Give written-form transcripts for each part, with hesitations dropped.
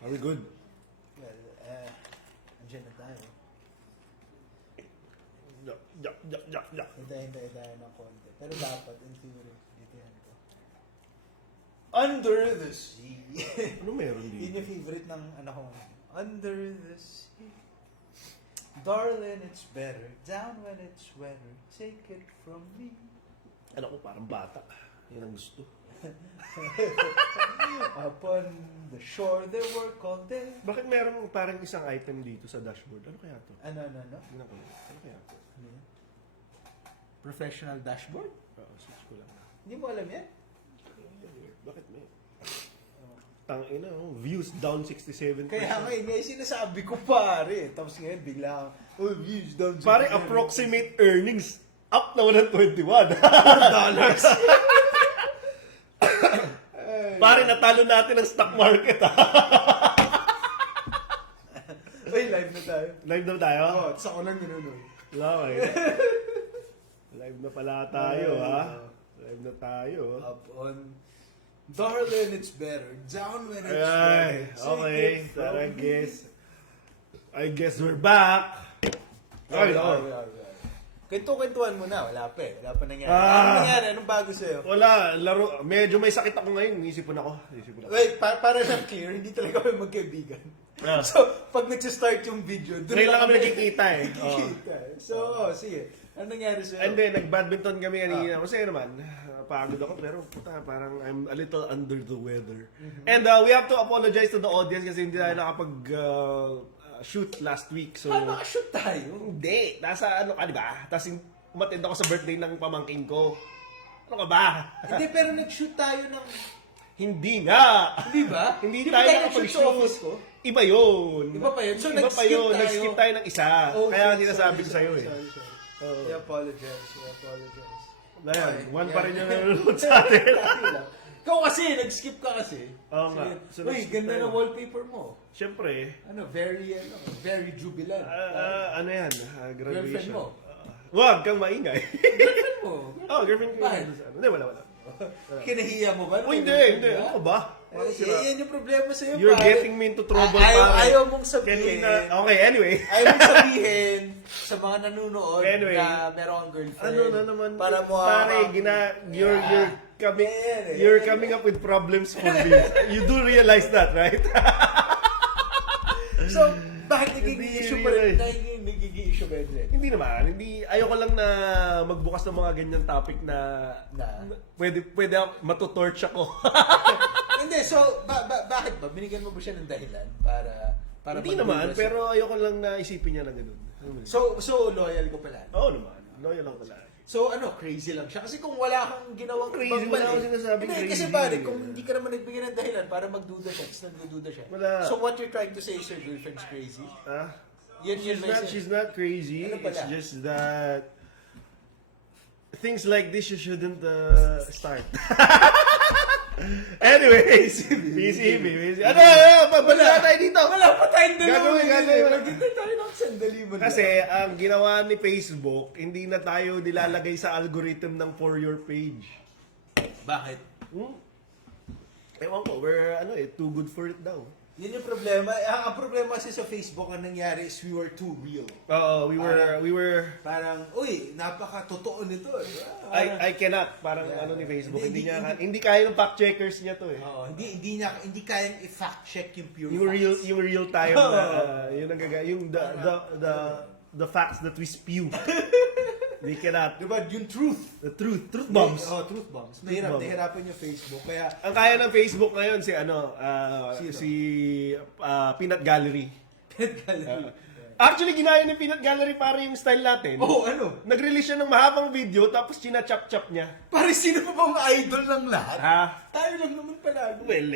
Are we good? Well, andyan na tayo. Hintay tayo ng konti. Pero dapat, in theory, dito yan ko. Under the sea. Ano meron dito? Yun yung favorite ng anak ko. Under the sea. Darling, it's better. Down when it's wetter. Take it from me. Ano ko, parang bata. Yan ang gusto. Upon the shore, they work all day. Bakit meron parang isang item dito sa dashboard? Ano kaya to? Ano? Tingnan ko lang. Ano kaya to? Ano yan? Professional dashboard? Oo, switch ko lang. Hindi mo alam yan? Bakit may? Tangina, views down 67%. Kaya nga, yun yung sinasabi ko pare. Tapos ngayon, bigla oh, views down. Pare, approximate earnings up na 121. $4. Pare, natalo natin ang stock market, ha? Uy, live na tayo. Live na tayo? Oo, sa ko lang nanonood. Wala, live na pala tayo, ha? Live na tayo. Up on Darling, it's better. Down when it's Ay, better. okay. Tara, I guess we're back. Ay, Kwento-kwentuhan mo na. Wala pa eh. Wala pa nangyari. Ah. Ano nangyari? Anong bago sa'yo? Wala, laro. Medyo may sakit ako ngayon. Isipon ako. Wait, para lang clear, hindi talaga kami magkaibigan. Ah. So, pag nag-start yung video, doon Ngayon lang kami nagkikita eh. Nagkikita. So, sige. Ano nangyari sa'yo? And then, nag-badminton kami kanina. Masaya naman. Pagod ako pero puta, parang I'm a little under the weather. And we have to apologize to the audience kasi hindi tayo nakapag-shoot last week. So, Nakashoot tayo. hindi. Nasa ano ka, di ba? Tapos umattend ako sa birthday ng pamangkin ko. Ano ka ba? Hindi, pero nag-shoot tayo ng... Hindi nga. Di ba? Hindi Di ba tayo nag-shoot sa office nakapag-shoot. ko? Iba yun. Iba pa yun? So, Iba pa nag-skip yun. tayo. Nag-skip tayo ng isa. Oh, Kaya sorry, sinasabi ko sorry, sa'yo eh. sorry. Oo. I apologize. Ayan, one Yeah. pa rin yung nanonood sa atin. Ikaw kasi, nag-skip ka kasi. Oo nga. Sige. So, Uy, nag-skip ganda tayo. ng wallpaper mo. Siyempre, Very jubilant. ano yan? Graduation. Girlfriend mo? Wag kang maingay. Girlfriend mo? Oh, girlfriend ko. Bakit? Hindi, wala. Kinahiya mo ba? Oh, hindi. Ano ka ba? Yan yung problema sa'yo, You're pare. getting me into trouble, Ayaw mong sabihin. Okay, anyway. Ayaw mong sabihin sa mga nanonood Anyway. na meron kang girlfriend. Ano na naman? Para mo Pare, you're coming up with problems for me. You do realize that, right? So, bakit nagiging Hindi issue yun pa rin? eh. Nagiging issue ba yun? Hindi naman. Ayoko lang na magbukas ng mga ganyan topic na pwede ako, matutorch ako. Hindi, so, bakit ba? Binigyan mo ba siya ng dahilan para Hindi naman, pero ayoko lang na isipin niya na ganun. So, loyal ko pala. Oo naman. Loyal lang pala. So, crazy lang siya. Kasi kung wala kang ginawang Crazy, ibang wala mali- akong sinasabing Hindi, crazy. kasi pare, kung hindi ka naman nagbigay ng dahilan para magduda siya, tapos nagdududa siya. Wala. So, what you're trying to say is your girlfriend's crazy? Ah? Yun She's not crazy. Ano pala? It's just that things like this you shouldn't start. Anyways, PCB. Ano? Babala tayo dito. Wala pa tayong Gagawin. Dito tayo ng sandali mo. Kasi ang ginawa ni Facebook, hindi na tayo nilalagay sa algorithm ng For Your page. Bakit? Ewan ko, we're too good for it daw. Yun yung problema. Ang problema kasi sa Facebook, ang nangyari is we were too real. Oo, we were Parang, uy, napaka-totoo nito. I cannot parang Yeah. ni Facebook Hindi, hindi kaya ng fact checkers niya to eh. Hindi kayang i-fact check yung pure Yung real time na yun yung the facts that we spew. They cannot. Diba, yung truth. The truth bombs. Truth bombs. bombs. Nahirapan yung Facebook. Kaya, Ang kaya ng Facebook ngayon Sino? si Peanut Gallery. gallery. Actually, ginaya ng Peanut Gallery para yung style natin. Ano? Nag-release siya ng mahabang video tapos china-chop-chop niya. Pare, sino pa bang idol ng lahat? Tayo lang naman pala. Well,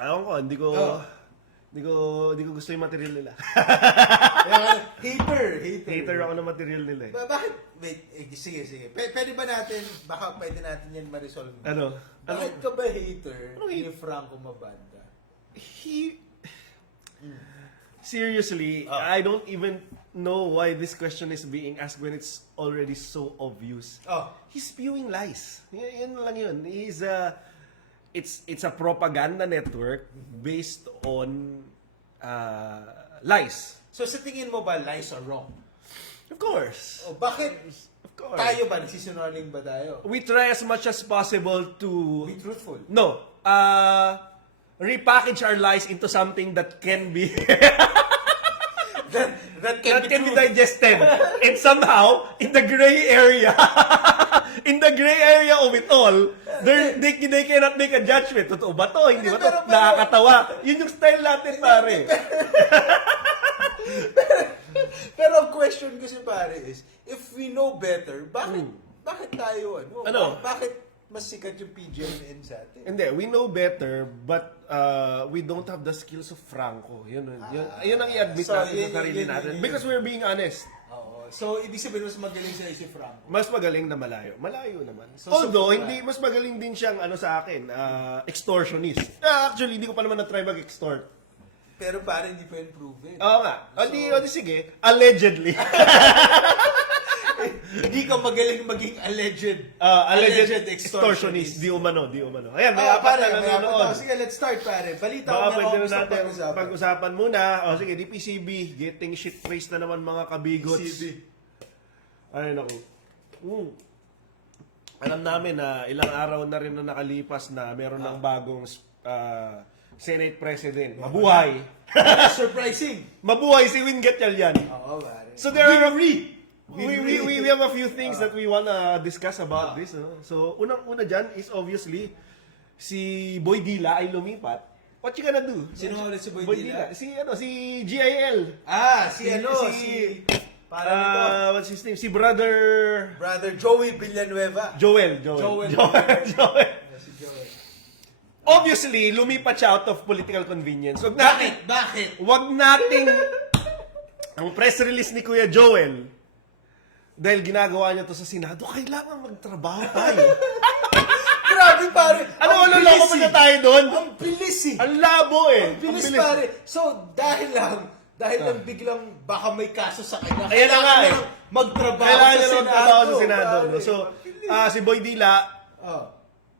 ewan ko, hindi ko gusto yung material nila. Hater ako ng material nila eh. Bakit? Wait, sige. Pwede ba natin, baka pwede natin yan ma-resolve. Ano? Bakit ka ba hater Ano ni Franco Mabanda? Seriously, I don't even know why this question is being asked when it's already so obvious. He's spewing lies. Yun lang yun. it's a propaganda network based on lies. So sa tingin mo ba lies are wrong? Of course. O bakit Of course. tayo ba nagsisinungaling ba tayo? We try as much as possible to Be truthful. no, repackage our lies into something that can be That can that can be be true. digested. And somehow, in the gray area, of it all, they cannot make a judgment. Totoo ba to? Hindi ba to? Pero- Nakakatawa. Yun yung style natin, pare. Pero ang question kasi pare is, if we know better, bakit tayo Ano? Bakit mas sikat yung PGMN sa atin? Hindi, we know better, but we don't have the skills of Franco. Yun ang i-admit So, natin yun- sa sarili yun- natin. yun- Because we're being honest. Oo. So, ibig sabihin mas magaling sila si Franco. Mas magaling na malayo. Malayo naman. So, Although, so, hindi, mas magaling din siyang sa akin, extortionist. Actually, hindi ko pa naman na-try mag-extort. Pero pare, hindi pa yun proven. Oo nga. O di sige. Allegedly. Hindi ka magaling maging alleged Alleged extortionist. Di umano. Ayan, may apat pare, na may apat nanonood. na. Sige, let's start pare. Balita Baka ko pwede na na gusto natin pag-usapan. pag-usapan muna. O sige, DPCB, getting shit faced na naman mga kabigots. PCB. Ay, naku. Alam namin na ilang araw na rin na nakalipas na meron ng bagong Senate President. Mabuhay! Surprising. Mabuhay si Win Gatchalian. Oo, pare. So there are we have a few things that we wanna discuss about this. No? So unang-una dyan is obviously si Boy Dila ay lumipat. What you gonna do? Sino nga ulit si Boy Dila? Si GIL. Si parang ito. What's his name? Si brother Brother Joey Villanueva. Joel. Joel. Si Joel. Obviously, lumipat siya out of political convenience. Bakit? Wag nating ang press release ni Kuya Joel dahil ginagawa niya to sa Senado, kailangan magtrabaho tayo. Grabe pare. Ano, Ang loko bilis pa na eh. tayo doon? Ang bilis eh. Ang labo eh. Ang bilis pare. So, dahil lang biglang baka may kaso sa kanya, Ayan na nga eh. lang magtrabaho Kailangan sa niya Senado. magtrabaho sa Senado. Pare, No? So, mabilis. si Boy Dila, Oh.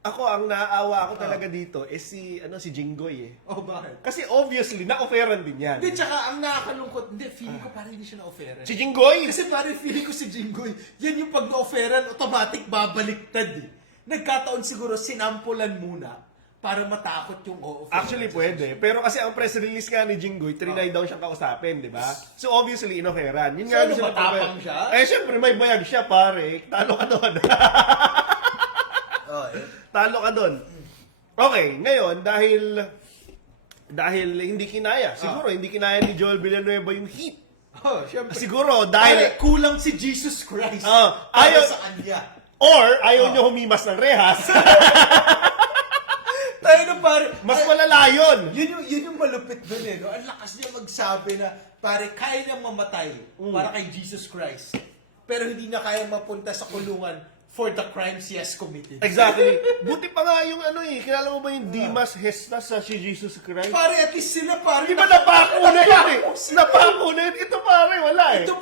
ako, ang naaawa ako talaga dito is si Jinggoy eh. Oh, bakit? Kasi obviously, na-offeran din yan. Hindi, tsaka ang nakakalungkot, feeling ko parang hindi siya na-offeran. Si Jinggoy! Kasi parang feeling ko si Jinggoy, yan yung pag na-offeran, automatic babaliktad eh. Nagkataon siguro sinampulan muna para matakot yung o-offeran. Actually, pwede. Pero kasi ang press release nga ni Jinggoy, trinay daw siyang kausapin, di ba? So, obviously, inoferan. Yun So, nga ano, gusto matapang na- siya? Eh, syempre, may bayag siya, pare. Talo ka doon. Oh, Talo ka doon. Okay, ngayon, dahil hindi kinaya, siguro hindi kinaya ni Joel Villanueva yung heat. Oh, syempre. Siguro, Dahil dahil... kulang si Jesus Christ ayaw- ayaw sa kanya. Or, ayaw niyo humimas ng rehas. Tayo na pare. Mas malala yun. Yun yung malupit dun eh. No? Ang lakas niya magsabi na, pare, kaya niyang mamatay para kay Jesus Christ. Pero hindi niya kaya mapunta sa kulungan for the crimes he has committed. Exactly. Buti pa nga yung kilala mo ba yung Dimas Hestas sa si Jesus Christ? Pare, at least sila, pare. Di ba napako na yun eh? Napako na yun. Ito pare, wala eh. Ito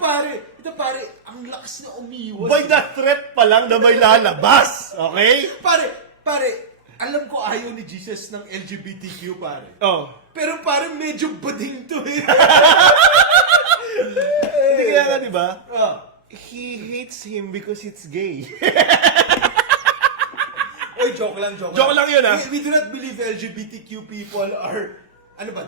pare, ang lakas na umiwas. By the threat pa lang na may lalabas. Okay? Pare, alam ko ayaw ni Jesus ng LGBTQ, pare. Oh. Pero pare, medyo bading to eh. Hindi kaya nga, di ba? Ah. He hates him because it's gay. Oy, joke lang. Joke lang yun, ah. We do not believe LGBTQ people are,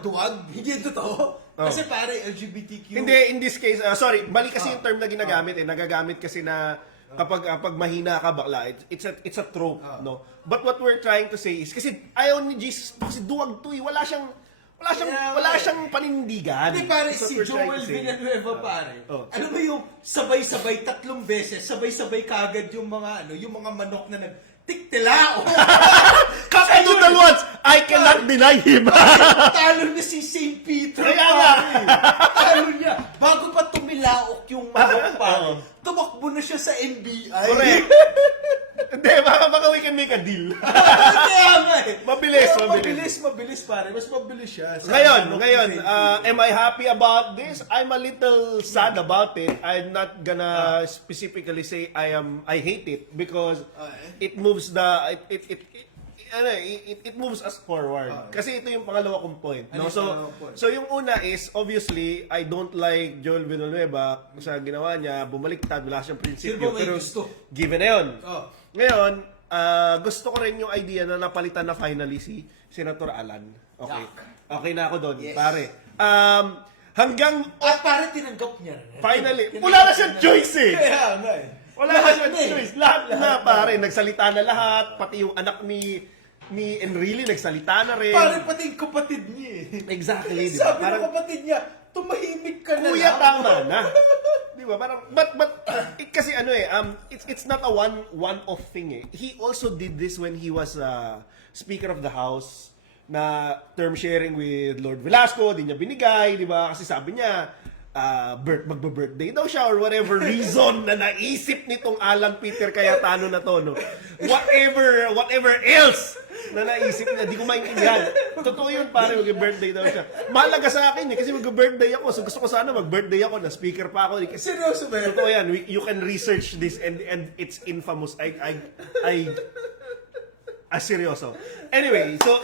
duwag? Hindi yun totoo. Kasi pare, LGBTQ... Hindi, in this case, sorry, mali kasi yung term na ginagamit eh. Nagagamit kasi na pag mahina ka bakla, it's a trope, no? But what we're trying to say is, kasi ayaw ni Jesus, kasi duwag to eh. Wala siyang panindigan. Hindi pare, That's what si we're trying Joel to say. Villanueva pare. Ano ba yung sabay-sabay 3 beses, sabay-sabay kagad yung mga manok na nagtiktilao. Kakanoodle once, I cannot deny him. Talo niya si St. Peter. Kaya nga. pare. Talo niya. Bago pa tumilaok yung manok pare. Tumakbo na siya sa NBI. Correct. Hindi, baka we can make a deal. Kaya nga eh. Mabilis. Mabilis pare. Mas mabilis siya. Sa Ngayon, manok ni St. Peter. am I happy about this? I'm a little sad about it. I'm not gonna specifically say I hate it because it moves it moves us forward. Kasi ito yung pangalawa kong point. Ano No? yung So, pangalawang point? so yung una is, obviously, I don't like Joel Villanueva sa ginawa niya, bumaliktad, wala siyang prinsipyo. Sino ba may Pero gusto? given na yun. Oh. Ngayon, gusto ko rin yung idea na napalitan na finally si Senator Alan. Okay. Okay na ako doon, Yes. pare. Hanggang At pare tinanggap niya. finally, wala na siyang choice eh. Kaya nga eh. Wala na siyang na eh. choice. Lahat na, pare. Nagsalita na lahat. Pati yung anak ni Enrile, nagsalita na rin. Pare pati yung kapatid niya eh. Exactly, di ba? Sabi ng Parang, kapatid niya, tumahimik ka na kuya, lang. tama na. Di ba? Parang, but kasi ano eh, it's not a one-off thing eh. He also did this when he was Speaker of the House na term sharing with Lord Velasco, di niya binigay, di ba? Kasi sabi niya, magbe-birthday daw siya or whatever reason na naisip nitong Alan Peter Cayetano na to, no? Whatever else na naisip niya, di ko maintindihan. Totoo yun, pare, mag-birthday daw siya. Mahalaga sa akin eh, kasi mag-birthday ako. So gusto ko sana mag-birthday ako, na speaker pa ako. Kasi Seryoso ba yun? totoo yan. You can research this and it's infamous. Seryoso. Anyway, so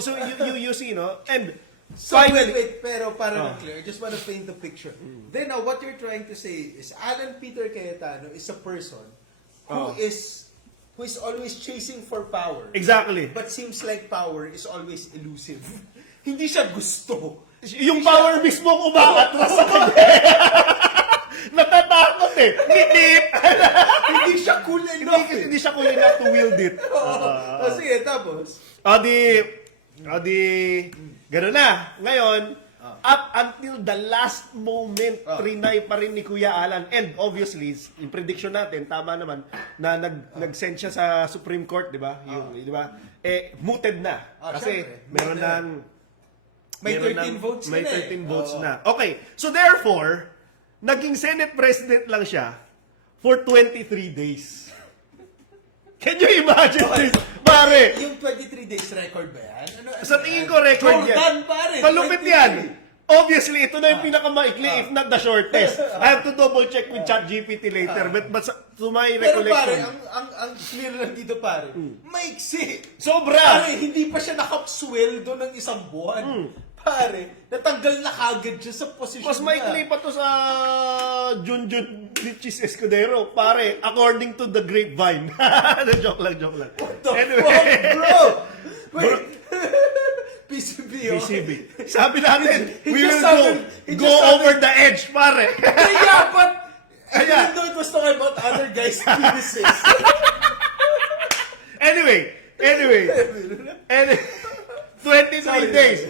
you see, no? And So finally, wait, pero para na clear, I just want to paint the picture. Then now, what you're trying to say is Alan Peter Cayetano is a person who is always chasing for power. exactly. But seems like power is always elusive. Hindi siya gusto. Yung power mismo ang umaatras sa kanya. Natatakot eh. Nitip. Hindi siya cool enough. Hindi siya cool enough to wield it. Sige, tapos. O di, gano'n na. Ngayon, up until the last moment, trinay pa rin ni Kuya Alan. And obviously, yung prediction natin, tama naman, na nag-send siya sa Supreme Court, di ba? Di ba? Mooted na. Kasi syempre. meron ng... May meron 13 votes may na 13 votes na. Okay. So therefore, naging Senate President lang siya for 23 days. Can you imagine this? Pare, Yung 23 days record ba yan? Ano, sa tingin ko record yan. Jordan, pare. Palupit 23. yan. Obviously, ito na yung pinakamaikli, if not the shortest. I have to double check with ChatGPT later, but to my Pero pare, recollection, ang clear lang dito pare, maiksi. sobra! Pare, hindi pa siya nakapsweldo ng isang buwan. Pare, natanggal na kagad siya sa posisyon Mas maikli pa to sa Junjun Lichis Escudero. Pare, according to the grapevine. joke lang. What the fuck, bro? Wait. PCB, okay? PCB. Sabi natin, He we just will sounded- go over the edge, pare. Yeah, but Kaya- even though it was talking about other guys' penises. Anyway, 23 days.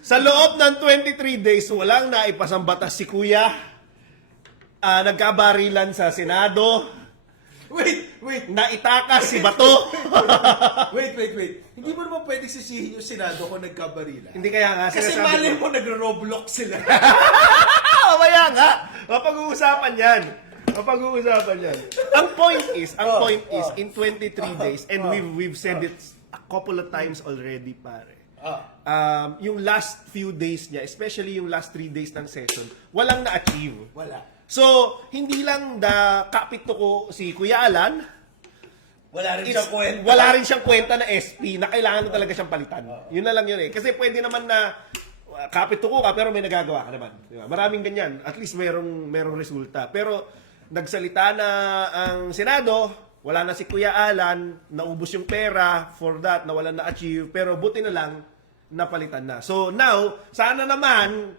Sa loob ng 23 days, walang naipasang batas si Kuya. Nagkabarilan sa Senado. Wait. Naitakas si Bato. Wait. Hindi mo naman pwede sisihin yung Senado kung nagkabarila. Hindi kaya nga. Kasi sinasabi mali ko. mo nagro-roblox sila. Kaya nga. Mapag-uusapan yan. Ang point is, in 23 days, and we've said it a couple of times already, pare. Yung last few days niya, especially yung last 3 days ng session, walang na-achieve. Wala. So, hindi lang kapito ko si Kuya Alan, Wala rin siyang kwenta. wala rin siyang kwenta na SP na kailangan na talaga siyang palitan. Yun na lang yun eh. Kasi pwede naman na kapito ko ka pero may nagagawa ka naman. Diba? Maraming ganyan. At least merong resulta. Pero nagsalita na ang Senado, wala na si Kuya Alan, naubos yung pera for that, na wala na-achieve. Pero buti na lang, napalitan na. So now, sana naman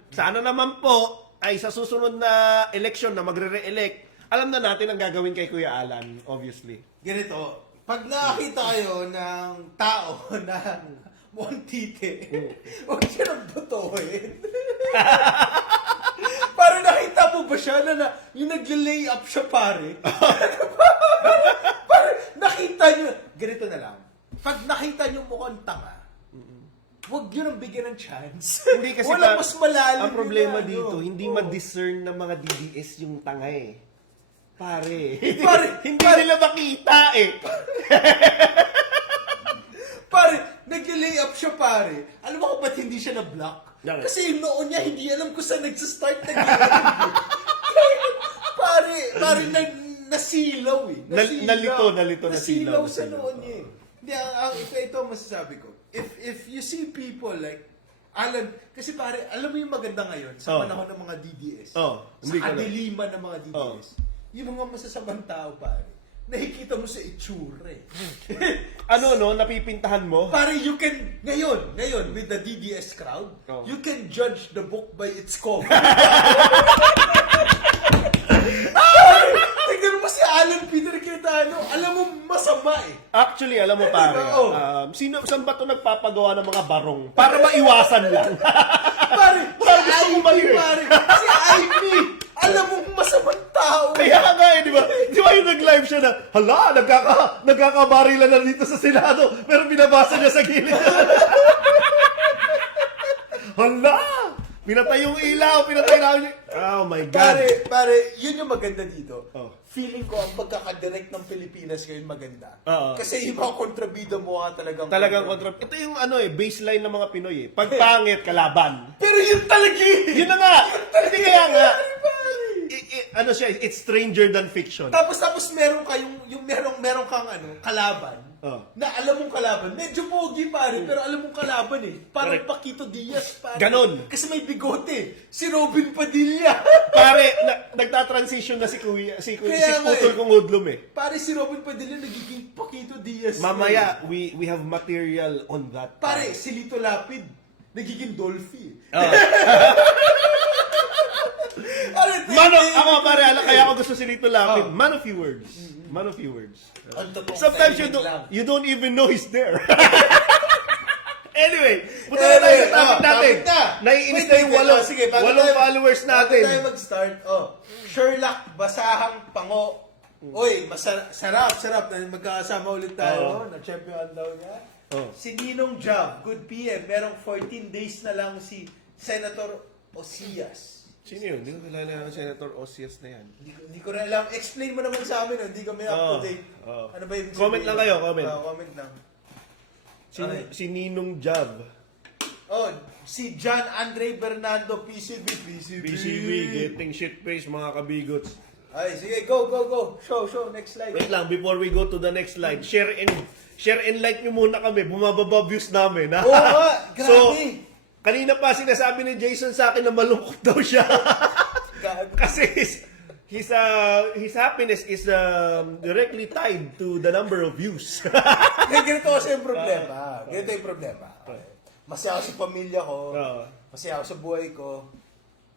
po, ay sa susunod na election na magre-re-elect, alam na natin ang gagawin kay Kuya Alan, obviously. Ganito, pag nakakita kayo ng tao na montite, huwag siya nang botohin. Para nakita mo ba siya na yung nagle-lay up siya pare? Pare, nakita nyo, ganito na lang. Pag nakita nyo mukhang tanga, huwag yun ang bigyan ng chance. Hindi kasi Walang mas malalim ang problema yun, dito, ano. hindi ma-discern ng mga DDS yung tanga eh. Pare, hindi pare. nila makita eh. Pare, nag-lay up siya pare. Alam mo kung ba't hindi siya na-block? Bakit? Kasi yung noon niya, hindi alam kung saan nag-start pare, nasilaw eh. Nalito, Nasilaw sa nasilaw. noon niya eh. Hindi, ito masasabi ko. If you see people like Alan, kasi pare, alam mo yung maganda ngayon sa panahon ng mga DDS. Oh, sa kadiliman ng mga DDS. Yung mga masasamang tao, pare. Nakikita mo sa itsura eh. Ano, no? Napipintahan mo? Pare, you can, ngayon, with the DDS crowd, you can judge the book by its cover. Tignan mo si Alan Peter Cayetano, alam mo, masama eh. Actually, alam mo pare, Oo. saan ba ito nagpapagawa ng mga barong? Para maiwasan lang. Pare, Parang si gusto ko Ivy, mali- pare, si Ivy, alam mo, masamang tao. Kaya nga eh, di ba? Di ba yung nag-live siya na, hala, nagkakabarilan na dito sa Senado, pero binabasa niya sa gilid. Hala! Pinatay yung ilaw, pinatay na niya. Oh my God. Pare, yun yung maganda dito. Oh. Feeling ko ang pagkakadirect ng Pilipinas ngayon maganda. Oo. Kasi yung mga kontrabida mo talagang Kontra. Ito yung baseline ng mga Pinoy eh. Pag pangit, kalaban. Pero yun talaga eh. Yun na nga. Hindi kaya nga. It's stranger than fiction. Tapos meron kayong yung meron kang kalaban. Oh. Na alam mong kalaban, medyo pogi pare, pero alam mong kalaban eh. Parang Correct. Paquito Diaz pare. Ganon. Kasi may bigote. Si Robin Padilla. Pare, nagta-transition na si Kaya nga Putol eh. kong Udlom eh. Pare si Robin Padilla nagiging Paquito Diaz. Mamaya, we have material on that. Pare, si Lito Lapid nagiging Dolphy. Ako pare, kaya ako gusto si Lito Lapid. Man of few words. Man of few words. Ang totoong Sometimes tahimik lang. you don't even know he's there. Anyway, punta na tayo sa topic natin. topic na. Naiinis Wait, na yung wait, walong sige, bago followers natin. Bago tayo mag-start, Sherlock Basahang Pango. Uy, sarap. Magkakasama ulit tayo. Na-champion daw niya. Si Ninong Job, good PM. Merong 14 days na lang si Senator Osias. Sino yun? Hindi ko kilala ng Senator Osias na yan. Hindi ko na alam. Explain mo naman sa amin. Hindi kami up to date. Ano ba yung Comment lang kayo, comment. Comment lang. Si Ninong Job. Si John Andre Bernardo, PCB. BCB, getting shit face, mga kabigots. Ay, sige, go. Show, next slide. Wait lang, before we go to the next slide, share and like nyo muna kami. Bumababa views namin, ha? Oo nga, grabe. So, kanina pa sinasabi ni Jason sa akin na malungkot daw siya. Kasi his happiness is directly tied to the number of views. Ganito kasi yung problema. Masaya ako sa pamilya ko. Masaya ako sa buhay ko.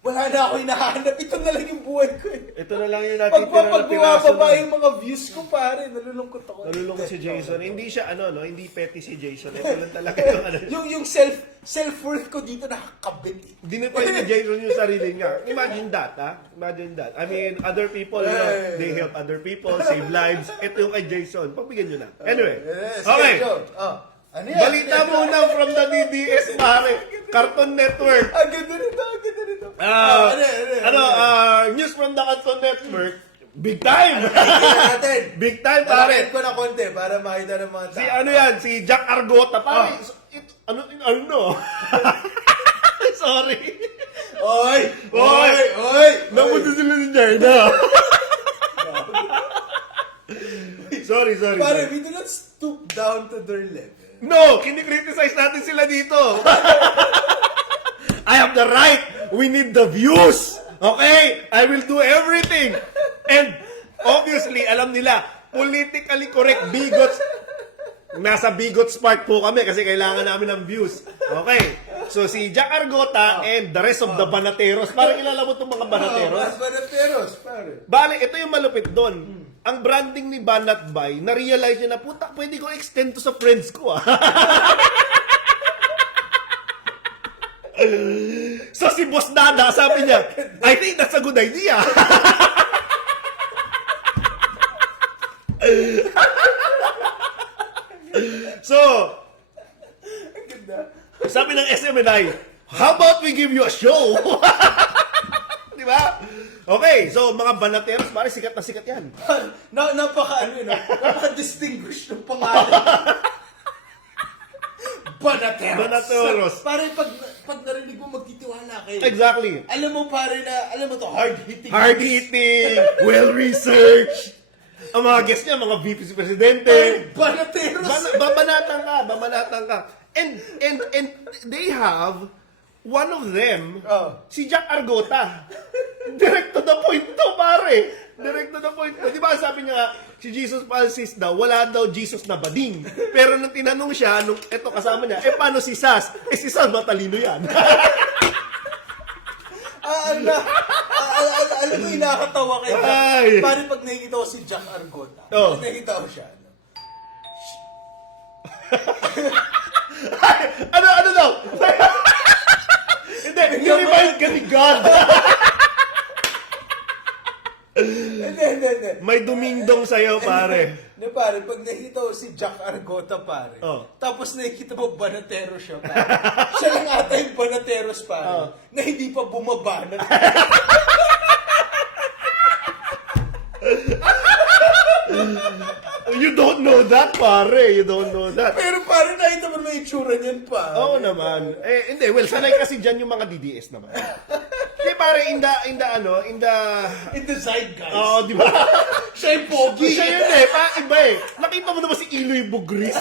Wala na ako hinahanap. Ito na lang yung buhay ko. Ito na lang yung natitira Pag bumababa yung mga views ko, pare, nalulungkot ako. Nalulungkot si Jason. Hindi siya hindi petty si Jason. Ito lang talaga yung yung self-worth ko dito nakakabit. Hindi na pwede ni Jason yung sarili niya. Imagine that, ha? Imagine that. I mean, other people, they help other people, save lives. Ito yung kay Jason. Pagbigyan nyo na. Anyway. Okay. Ano yan? Balita muna from the DDS, pare. Cartoon Network. Ang ganda nito. News from the Cartoon Network. Big time! natin. Big time, pare. Palakit ko na konti para makita ng mga tao. Si Jack Argota, pare. Ano? Sorry. Oy! Napunta sila ni Jaina. Sorry. Pare, we do not stoop down to their level. No, kinikriticize natin sila dito. I have the right. We need the views. Okay? I will do everything. And obviously, alam nila, politically correct bigots. Nasa bigots part po kami kasi kailangan namin ng views. Okay? So si Jack Argota and the rest of the Banateros. Parang kilala mo itong mga Banateros? Banateros, pare. Bale, ito yung malupit doon. Ang branding ni Banat Bay, na-realize niya na, puta, pwede ko extend to sa friends ko, So si Boss Dada, sabi niya, I think that's a good idea. So, sabi ng SMNI, how about we give you a show? Di ba? Okay, so mga Banateros, pare sikat na sikat yan. Napaka-distinguished ng pangalan. Banateros. Pare, pag narinig mo, magtitiwala kayo. Exactly. Alam mo to, hard-hitting. Hard-hitting, well-researched. Ang mga guest niya, mga VP si Presidente. Banateros! Babanatan ka. And they have one of them, si Jack Argota. Direct to the point to, pare. Direct to the point to. Di ba sabi niya nga, si Jesus Francis daw, wala daw Jesus na bading. Pero nung tinanong siya, nung eto kasama niya, paano si Sas? Si Sas matalino yan. Alam mo, inakatawa kayo. Ay. Parang pag nakikita ko si Jack Argota, Oh. pag nakikita ko siya, ano daw? Hindi, remind ka ni God. Hindi. May dumingdong sa'yo, pare. Hindi, pare, pag nakikita ko si Jack Argota, pare, tapos nakikita mo Banateros siya, pare. Siya lang ata yung Banateros, pare, na hindi pa bumabanat. You don't know that, pare. You don't know that. Pero pare, nakita mo may itsura niyan pa. Oo naman. Hindi, well, sanay kasi dyan yung mga DDS naman. Hindi, pare, in In the zeitgeist. Oo, di ba? Siya yung pogi. Siya yun iba eh. Nakita mo naman si Iloy Bugris.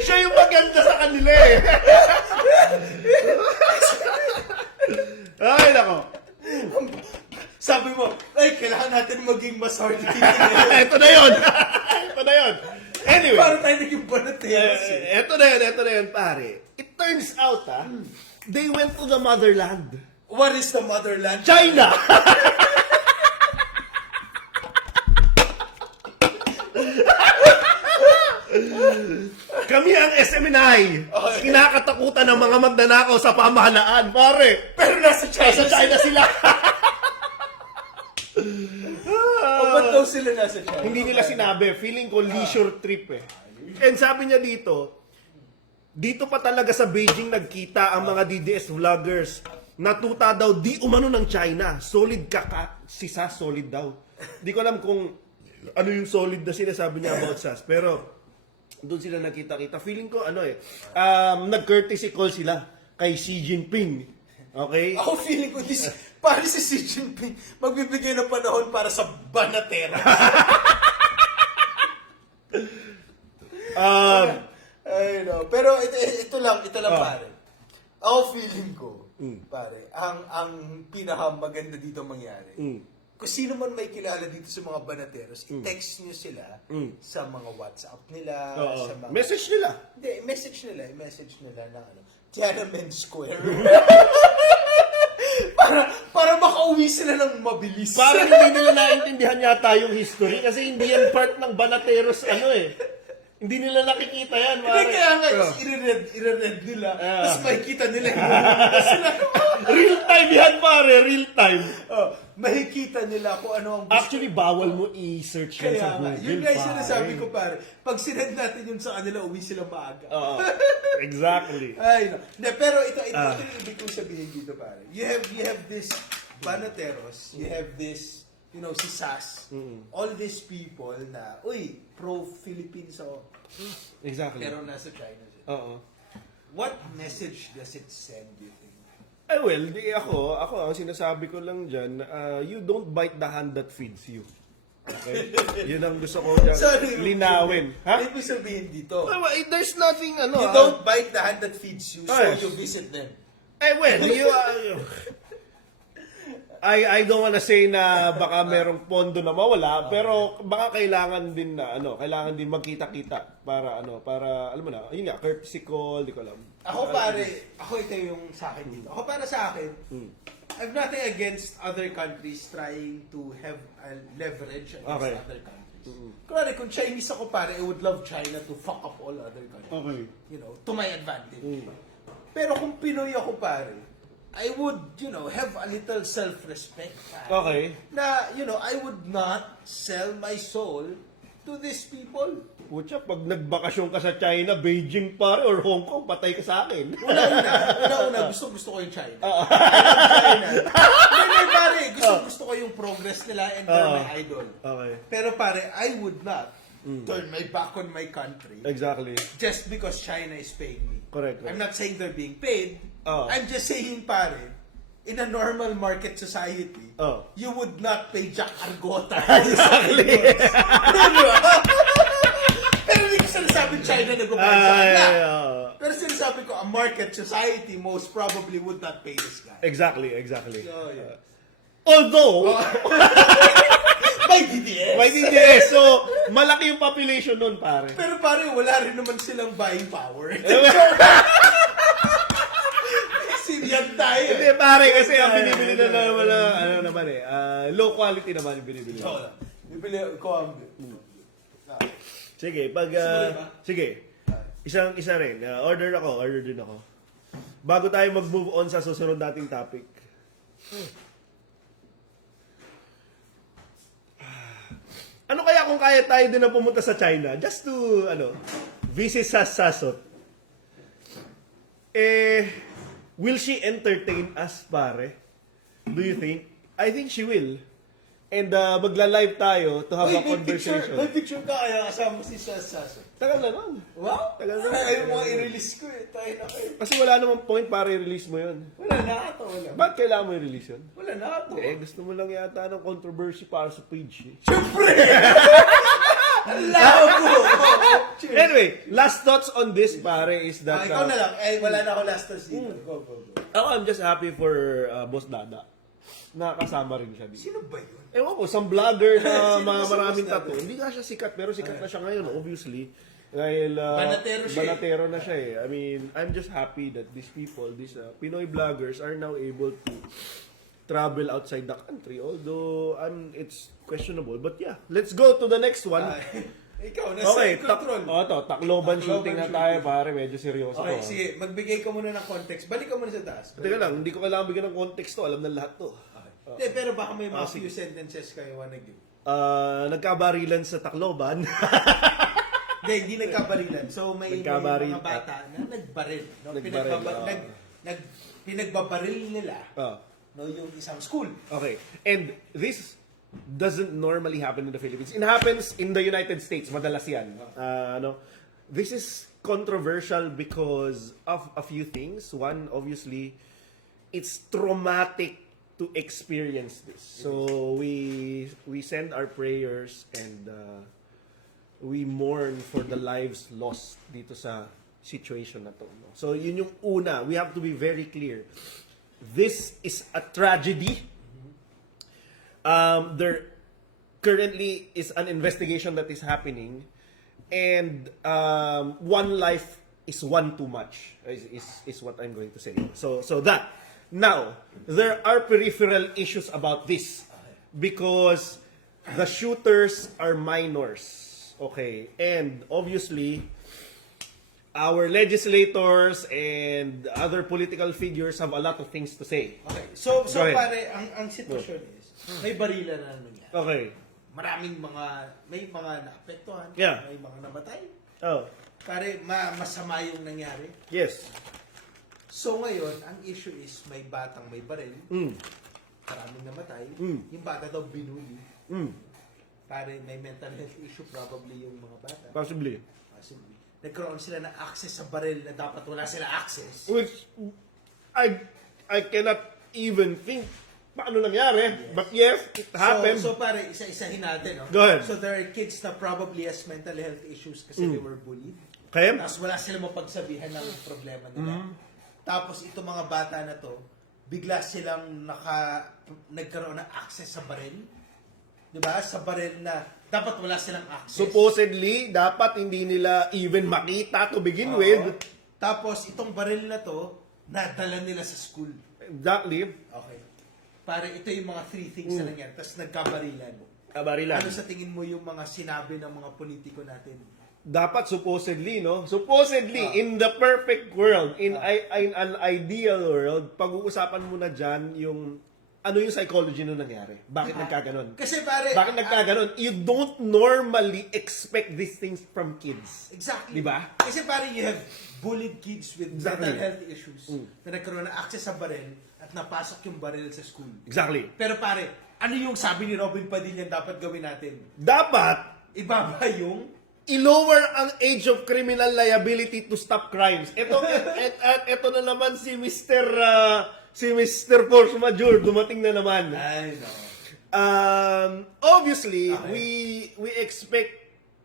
Siya yung maganda sa kanila eh. Ay, nako. Sabi mo, ay, kailangan natin maging mas hard hitting. Ito na yun. Ito na yun. Anyway. Para tayo naging Banateros. Ito na yun, pare. It turns out, they went to the motherland. What is the motherland? China! Kami ang SMNI. Kinakatakutan ng mga magnanakaw sa pamahalaan, pare. Pero nasa China. Sa China sila. O ba't daw sila nasa China? Hindi nila sinabi. Feeling ko leisure trip eh. And sabi niya dito pa talaga sa Beijing nagkita ang mga DDS vloggers. Natuta daw di umano ng China. Solid si Sas, solid daw. Di ko alam kung ano yung solid na sinasabi niya about Sas. Pero doon sila nakita-kita. Feeling ko nag-courtesy call sila kay Xi Jinping. Okay? Ako feeling ko, para si Xi Jinping, magbibigay ng panahon para sa Banateros. Ay, no. Pero ito lang pare. Ako feeling ko, pare, ang pinakamaganda dito mangyari, kung sino man may kilala dito sa mga Banateros, i-text nyo sila sa mga WhatsApp nila, sa mga... Message nila. Hindi, message nila na Tiananmen Square. para makauwi sila ng mabilis. Parang hindi nila naintindihan yata yung history kasi hindi yan part ng Banateros Hindi nila nakikita yan. Hindi kaya nga, i-read nila. Tapos makikita nila yung mga sila. Real time yan, pare. Real time. Makikita nila kung ano ang gusto. Actually, bawal mo i-search yan sa Google. Yun nga yung sinasabi ko, pare. Pag sinend natin yun sa kanila, uwi sila maaga. Exactly. Ay, no. Hindi, pero ito yung ibig kong sabihin dito, pare. You have this Banateros, you have this, si Sas, all these people na, pro-Philippines Exactly. pero nasa China sila. What message does it send, do you think? Well, ako ang sinasabi ko lang dyan, you don't bite the hand that feeds you. Okay? Yun ang gusto ko dyan linawin. Ha? Ibig sabihin dito, There's nothing, you don't bite the hand that feeds you, so you visit them. I don't wanna say na baka merong pondo na mawala, pero baka kailangan din magkita-kita para alam mo na, yun nga, courtesy call, di ko alam. Ako ito yung sa akin dito. Ako para sa akin, I've nothing against other countries trying to have a leverage against other countries. Kunwari, kung Chinese ako pare, I would love China to fuck up all other countries. To my advantage. Pero kung Pinoy ako pare, I would, have a little self-respect. Okay. Na, I would not sell my soul to these people. Putya, pag nagbakasyon ka sa China, Beijing pare, or Hong Kong, patay ka sa akin. Una, gusto ko yung China. China. Hindi, pare, gusto ko yung progress nila and they're my idol. Okay. Pero pare, I would not turn my back on my country. Exactly. Just because China is paying me. Correct. I'm not saying they're being paid. I'm just saying, pare, in a normal market society, Oh. you would not pay Jack Argota. Exactly. Pero hindi ko sinasabing China nag-umayad sa Ay, kanila. Pero sinasabi ko, a market society most probably would not pay this guy. Exactly. So, yeah. Although, By DDS. may DDS, so malaki yung population nun, pare. Pero pare, wala rin naman silang buying power. Siniyan tayo. Hindi, pare, kasi ang binibili na naman na, ano naman low quality naman yung binibili. Bibili ko ang... Sige, pag, sige, isa rin, order din ako. Bago tayo mag-move on sa susunod nating topic. Ano kaya kung kaya tayo din na pumunta sa China just to, visit sa Sasot? Will she entertain us, pare? Do you think? I think she will. And magla-live tayo to have a conversation. May picture ka kaya kasama si Sasso. Tagal na nun. Wow! Tagal na. Ayaw mo i-release ko eh. Tayo na kayo. Kasi wala namang point para i-release mo yun. Wala na ito. Ba't kailangan mo i-release yun? Wala na ito. Gusto mo lang yata ng controversy para sa page. Siyempre! Labo! Anyway, last thoughts on this, pare, is that... Ikaw na lang. Wala na ako last thoughts dito. Go. Ako, I'm just happy for Boss Dada. Nakasama rin siya dito. Sino ba yun? Ewan ko, some vlogger na Sino mga si maraming Boss Dada? tattoo. Hindi nga siya sikat, pero sikat na siya ngayon, obviously. Dahil Banatero siya eh. banatero na siya eh. I mean, I'm just happy that these people, these Pinoy vloggers are now able to travel outside the country. Although, it's questionable. But yeah, let's go to the next one. Ikaw, nasa Okay, control. Takloban shooting na tayo, pare. Medyo seryoso Okay, to. sige. Magbigay ka muna ng context. Balik ka muna sa taas. Teka lang, hindi ko kailangan bigyan ng context to. Alam na lahat to. Hindi, pero baka may mga few sentences kayo wanna give. Nagkabarilan sa Tacloban. Hindi nagkabarilan. So may Nagkabaril. mga bata na nagbaril. No? Nagbaril, Pinagbabaril nila Ah. yung isang school. Okay. And this doesn't normally happen in the Philippines. It happens in the United States. Madalas yan. This is controversial because of a few things. One, obviously, it's traumatic to experience this. So we send our prayers and we mourn for the lives lost dito sa situation na to. No? So yun yung una. We have to be very clear. This is a tragedy. There currently is an investigation that is happening, and one life is one too much. Is what I'm going to say. So that now there are peripheral issues about this because the shooters are minors. Okay, and obviously our legislators and other political figures have a lot of things to say. Okay. So Go ahead. pare, ang sitwasyon is, may barilan na nangyari. Okay. May mga naapektuhan, Yeah. may mga namatay. Oh, Pare, masama yung nangyari. yes. So ngayon, ang issue is may batang may baril, maraming namatay, yung bata daw binuli. Pare, may mental health issue probably yung mga bata. Possibly. Possibly. Nagkaroon sila ng access sa baril na dapat wala sila access. Which I cannot even think paano nangyari. But yes, it happened. So pare, isa-isahin natin. No? Go ahead. So there are kids na probably has mental health issues kasi they were bullied. Okay? Tapos wala silang mapagsabihan ng problema nila. Tapos itong mga bata na to, bigla silang nagkaroon ng access sa baril. 'Di ba? Sa baril na dapat wala silang access. Supposedly, dapat hindi nila even makita to begin with. Tapos itong baril na to, nadala nila sa school. Exactly. Okay. Pare, ito yung mga three things na nangyari. Tapos nagkabarilan. Kabarilan. Ano sa tingin mo yung mga sinabi ng mga politiko natin? Dapat supposedly, no? Supposedly, in the perfect world, in an ideal world, pag-uusapan mo na dyan yung ano yung psychology nung nangyari. Bakit nagkaganon? Kasi pare... Bakit nagkaganon? You don't normally expect these things from kids. Exactly. Diba? Kasi pare, you have bullied kids with Exactly. mental health issues na nagkaroon ng access sa baril at napasok yung baril sa school. Exactly. Pero pare, ano yung sabi ni Robin Padilla dapat gawin natin? Dapat, Ibaba yung... i-lower ang age of criminal liability to stop crimes. Ito na naman si Mr. si Mr. Force Majeure dumating na naman. Ay, no. Obviously, Okay.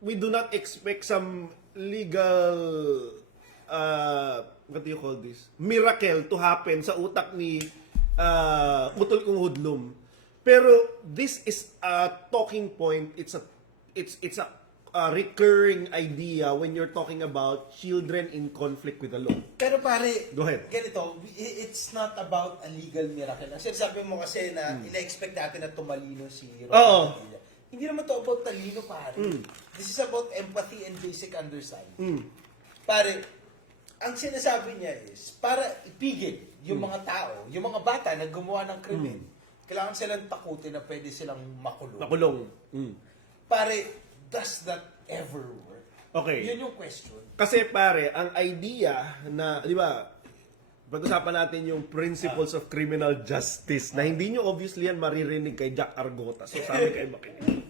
we do not expect some legal what do you call this? Miracle to happen sa utak ni Utol Kong Hudlum. Pero this is a talking point. It's a recurring idea when you're talking about children in conflict with the law. Pero pare, Go ahead. ganito, it's not about a legal miracle. Ang sinasabi mo kasi na ina-expect natin na tumalino si Robin Oo. Padilla. Hindi naman to about talino, pare. This is about empathy and basic understanding. Pare, ang sinasabi niya is, para ipigil yung mga tao, yung mga bata na gumawa ng krimen, kailangan silang takutin na pwede silang makulong. Nakulong. Pare, does that ever work? Okay. Yun yung question. Kasi pare, ang idea na, di ba, pag-usapan natin yung principles of criminal justice na hindi nyo obviously yan maririnig kay Jack Argota. So sabi kay makinig.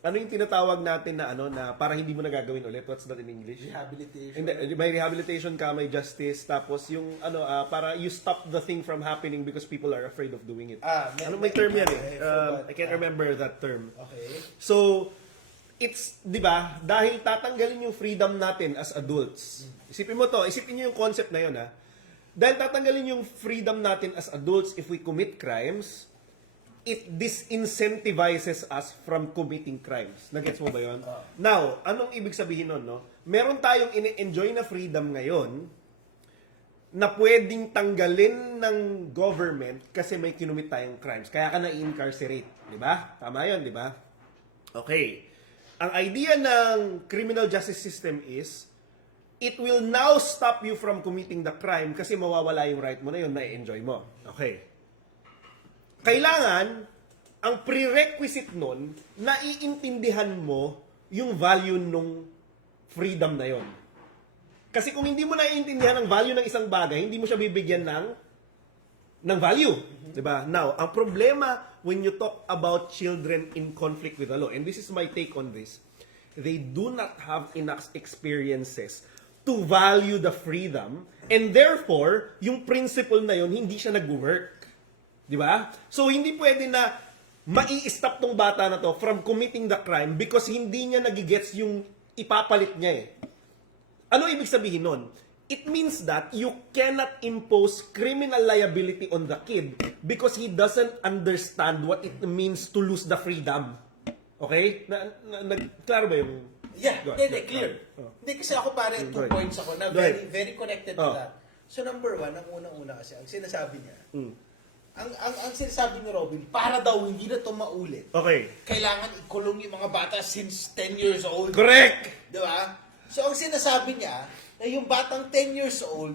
Ano yung tinatawag natin na na parang hindi mo na gagawin ulit? What's that in English? Rehabilitation. Hindi, may rehabilitation ka, may justice, tapos yung para you stop the thing from happening because people are afraid of doing it. May term yan eh. I can't remember that term. Okay. So, it's, di ba, dahil tatanggalin yung freedom natin as adults. Isipin mo to, isipin nyo yung concept na yun, ha. Dahil tatanggalin yung freedom natin as adults if we commit crimes, it disincentivizes us from committing crimes. Nagets mo ba yun? Now, anong ibig sabihin nun, no? Meron tayong ini-enjoy na freedom ngayon na pwedeng tanggalin ng government kasi may kinumit tayong crimes. Kaya ka na-incarcerate. Di ba? Tama yun, di ba? Okay. Ang idea ng criminal justice system is, it will now stop you from committing the crime kasi mawawala yung right mo na yun, na-enjoy mo. Okay. Kailangan, ang prerequisite nun, naiintindihan mo yung value nung freedom na yon. Kasi kung hindi mo naiintindihan ang value ng isang bagay, hindi mo siya bibigyan ng value. Diba? Now, ang problema when you talk about children in conflict with the law, and this is my take on this, they do not have enough experiences to value the freedom, and therefore, yung principle na yon hindi siya nag-work. Di ba? So, hindi pwede na mai-stop tong bata na to from committing the crime because hindi niya nagigets yung ipapalit niya eh. Ano ibig sabihin nun? It means that you cannot impose criminal liability on the kid because he doesn't understand what it means to lose the freedom. Okay? Klaro ba yung... Yeah, Go ahead. clear. Hindi kasi ako pare, 2 Go ahead. points ako na Go ahead. very connected to that. So number 1, ang unang-una kasi, ang sinasabi niya, ang sinasabi ni Robin, para daw hindi na ito maulit, Okay. kailangan ikulong yung mga bata since 10 years old. Correct! Di ba? So ang sinasabi niya, na yung batang 10 years old,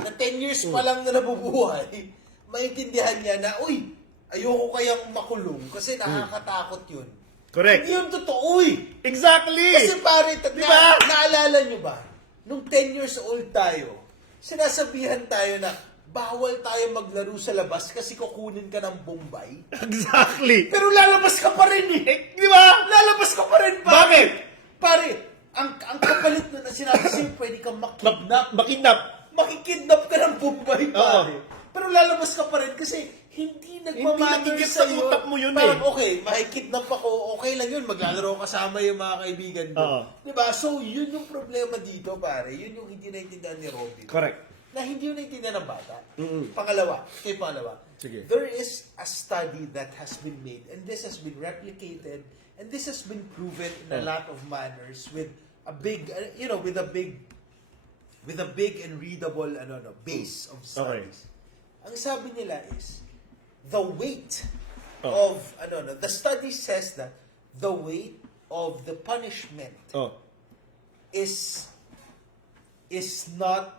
na 10 years pa lang na nabubuhay, maintindihan niya na, uy, ayoko kayang makulong kasi nakakatakot yun. Correct. Hindi yun totoo, uy! Exactly! Kasi pare, Diba? naalala nyo ba, nung 10 years old tayo, sinasabihan tayo na, bawal tayo maglaro sa labas kasi kukunin ka ng Bombay. Exactly! Pero lalabas ka pa rin eh. Di ba? Lalabas ka pa rin, pare. Bakit? Pare, ang kapalit na sinabi sa'yo, pwede kang makidnap. Makidnap. Makikidnap ka ng Bombay, pare. Oo. Pero lalabas ka pa rin kasi hindi nagmamatter nagigit sa sa'yo. utak mo yun Parang, eh. okay, makikidnap ako, okay lang yun, maglalaro kasama yung mga kaibigan ko. Oo. Diba? So, yun yung problema dito, pare. Yun yung hindi naintindihan ni Robin. Correct. Na hindi yun naintindihan ng bata. Pangalawa. Sige. There is a study that has been made, and this has been replicated, and this has been proven in a lot of manners with a big, with a big and readable, base of studies. Ang sabi nila is, the weight of, the study says that the weight of the punishment is not,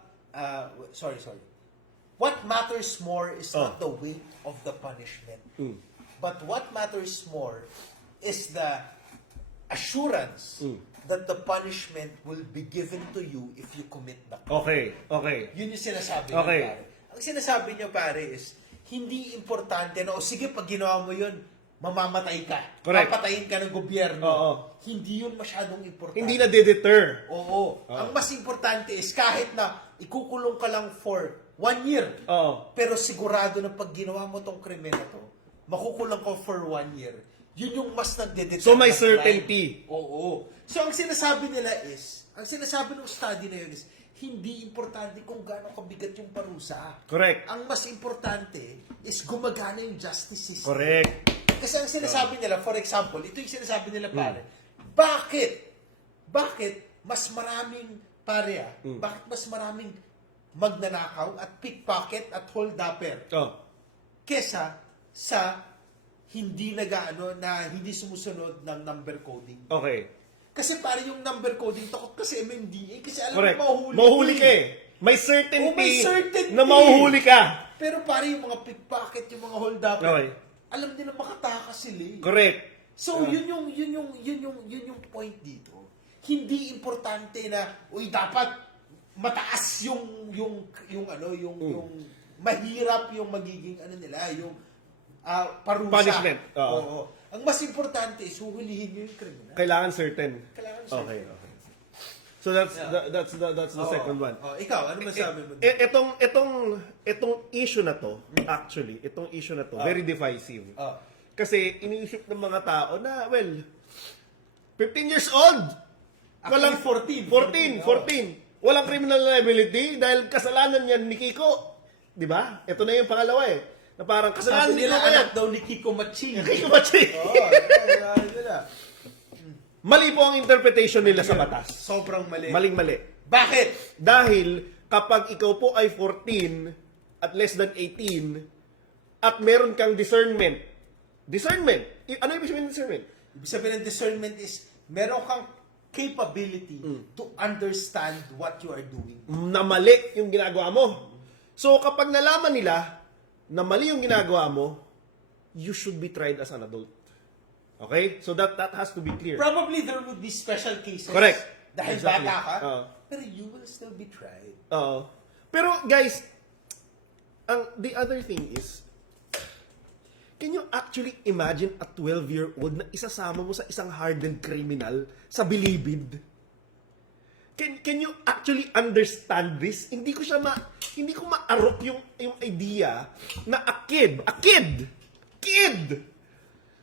sorry. What matters more is not the weight of the punishment. But what matters more is the assurance that the punishment will be given to you if you commit the crime. Okay. Yun yung sinasabi niya, Okay. pare. Ang sinasabi niya, pare, is hindi importante na, sige, pag ginawa mo yun, mamamatay ka. Correct. Papatayin ka ng gobyerno. Oo. Hindi yun masyadong importante. Hindi na de-deter. Oo. Ang mas importante is kahit na ikukulong ka lang for 1 year. Oo. Pero sigurado na pag ginawa mo tong krimen na to, makukulong ko for 1 year. Yun yung mas nagdedetermine. So may ng certainty. crime. Oo. So ang sinasabi ng study na yun is, hindi importante kung gaano kabigat yung parusa. Correct. Ang mas importante is gumagana yung justice system. Correct. Kasi ang sinasabi nila, for example, ito yung sinasabi nila pare, Hmm. bakit mas maraming bakit mas maraming magnanakaw at pickpocket at hold-upper Oh. kesa sa hindi hindi sumusunod ng number coding. Okay. Kasi pare yung number coding, takot kasi MMDA kasi alam Correct. mo Mahuhuli ka eh. May certainty, Oh, may certainty. na mahuhuli ka. Pero pare yung mga pickpocket, yung mga hold-upper, Okay. alam nila makatakas sila eh. Correct. So, yun yung point dito. Hindi importante na, dapat mataas yung mahirap yung magiging, yung parusa. Punishment. Oo. Oo. Ang mas importante is, huhulihin nyo yung kriminal. Kailangan certain. Kailangan certain. Okay. So that's Yeah. that's the Oo. second one. Ikaw, ano masabi mo? Itong issue na to, actually, itong issue na to, very divisive. Kasi iniisip ng mga tao na, 15 years old. Actually, 14. Walang criminal liability dahil kasalanan niyan ni Kiko. 'Di ba? Ito na yung pangalawa eh. Na parang kasalanan Sabi ni Kiko nila, yan. anak daw ni Kiko Machi. Kiko Machi. Mali po ang interpretation nila sa batas. Sobrang mali. Maling-mali. Bakit? Dahil kapag ikaw po ay 14 at less than 18 at meron kang discernment. Ano ibig sabihin ng discernment? Ibig sabihin ng discernment is, meron kang capability to understand what you are doing. Na mali yung ginagawa mo. So kapag nalaman nila na mali yung ginagawa mo, you should be tried as an adult. Okay? So that has to be clear. Probably there would be special cases. Correct. Dahil Exactly. bata ka, Oo. pero you will still be tried. Oo. Pero guys, the other thing is, can you actually imagine a 12-year-old na isasama mo sa isang hardened criminal sa bilibid? Can you actually understand this? Hindi ko ma-arok yung idea na a kid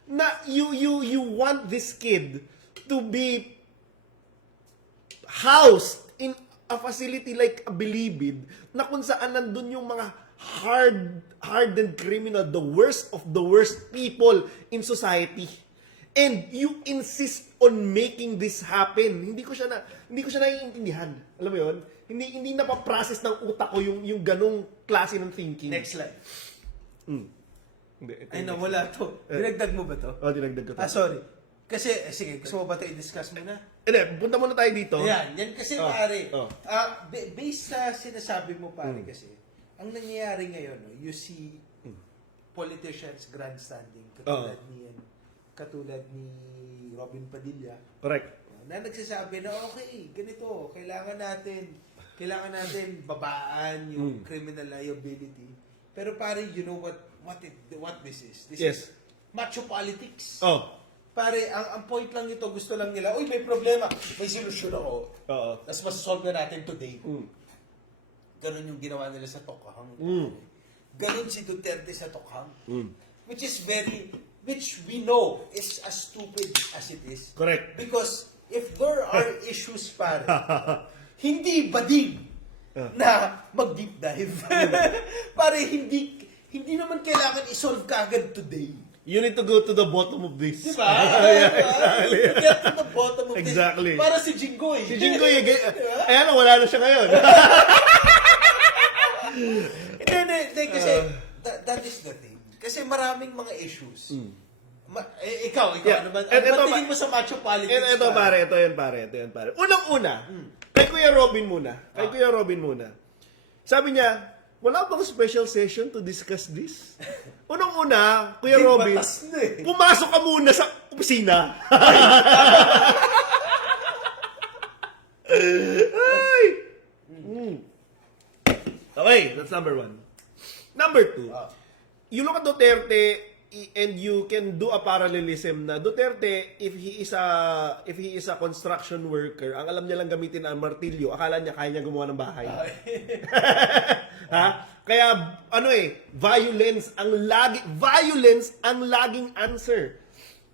na you want this kid to be housed in a facility like a bilibid na kung saan nandun yung mga hardened criminal, the worst of the worst people in society. And you insist on making this happen. Hindi ko siya naiintindihan. Alam mo 'yon? Hindi napaprocess ng utak ko yung ganong klase ng thinking. Next slide. Hindi, ito Ay, yung nawala to. Dinagdag mo ba to? dinagdag ko to. Sorry. Kasi, sige, gusto mo ba ito i-discuss muna? Hindi, punta muna tayo dito. Yan kasi pare. Oh. Based sa sinasabi mo pare kasi, ang nangyayari ngayon, you see politicians grandstanding katulad ni Robin Padilla. Correct. Na nagsasabi na okay, ganito, kailangan natin babaan yung criminal liability. Pero pare, you know what this is? This Yes. is macho politics. Oh. Pare, ang point lang nito, gusto lang nila, may problema, may solusyon ako. Oo. Tapos masasolve na natin today. Ganon yung ginawa nila sa Tokhang. Ganon si Duterte sa Tokhang. Which we know is as stupid as it is. Correct. Because if there are issues, pare, hindi bading na mag-deep dive. Pare, hindi naman kailangan isolve kagad today. You need to go to the bottom of this. Diba? Get to the bottom of Exactly. this. Para si Jinggoy. Si Jinggoy, ayan, wala na siya ngayon. Hindi, kasi that is the thing. Kasi maraming mga issues. Ikaw, Yeah. ano ba Ito tingin mo sa macho politics? Ito yan pare. Unang-una, kay Kuya Robin muna. Sabi niya, wala bang special session to discuss this? Unang-una, Kuya May Robin, batas na eh. pumasok ka muna sa opisina. Ay! Okay, that's number 1. Number 2, you look at Duterte and you can do a parallelism na Duterte, if he is a construction worker, ang alam niya lang gamitin ang martilyo, akala niya kaya niya gumawa ng bahay. Ha? Kaya violence ang laging answer.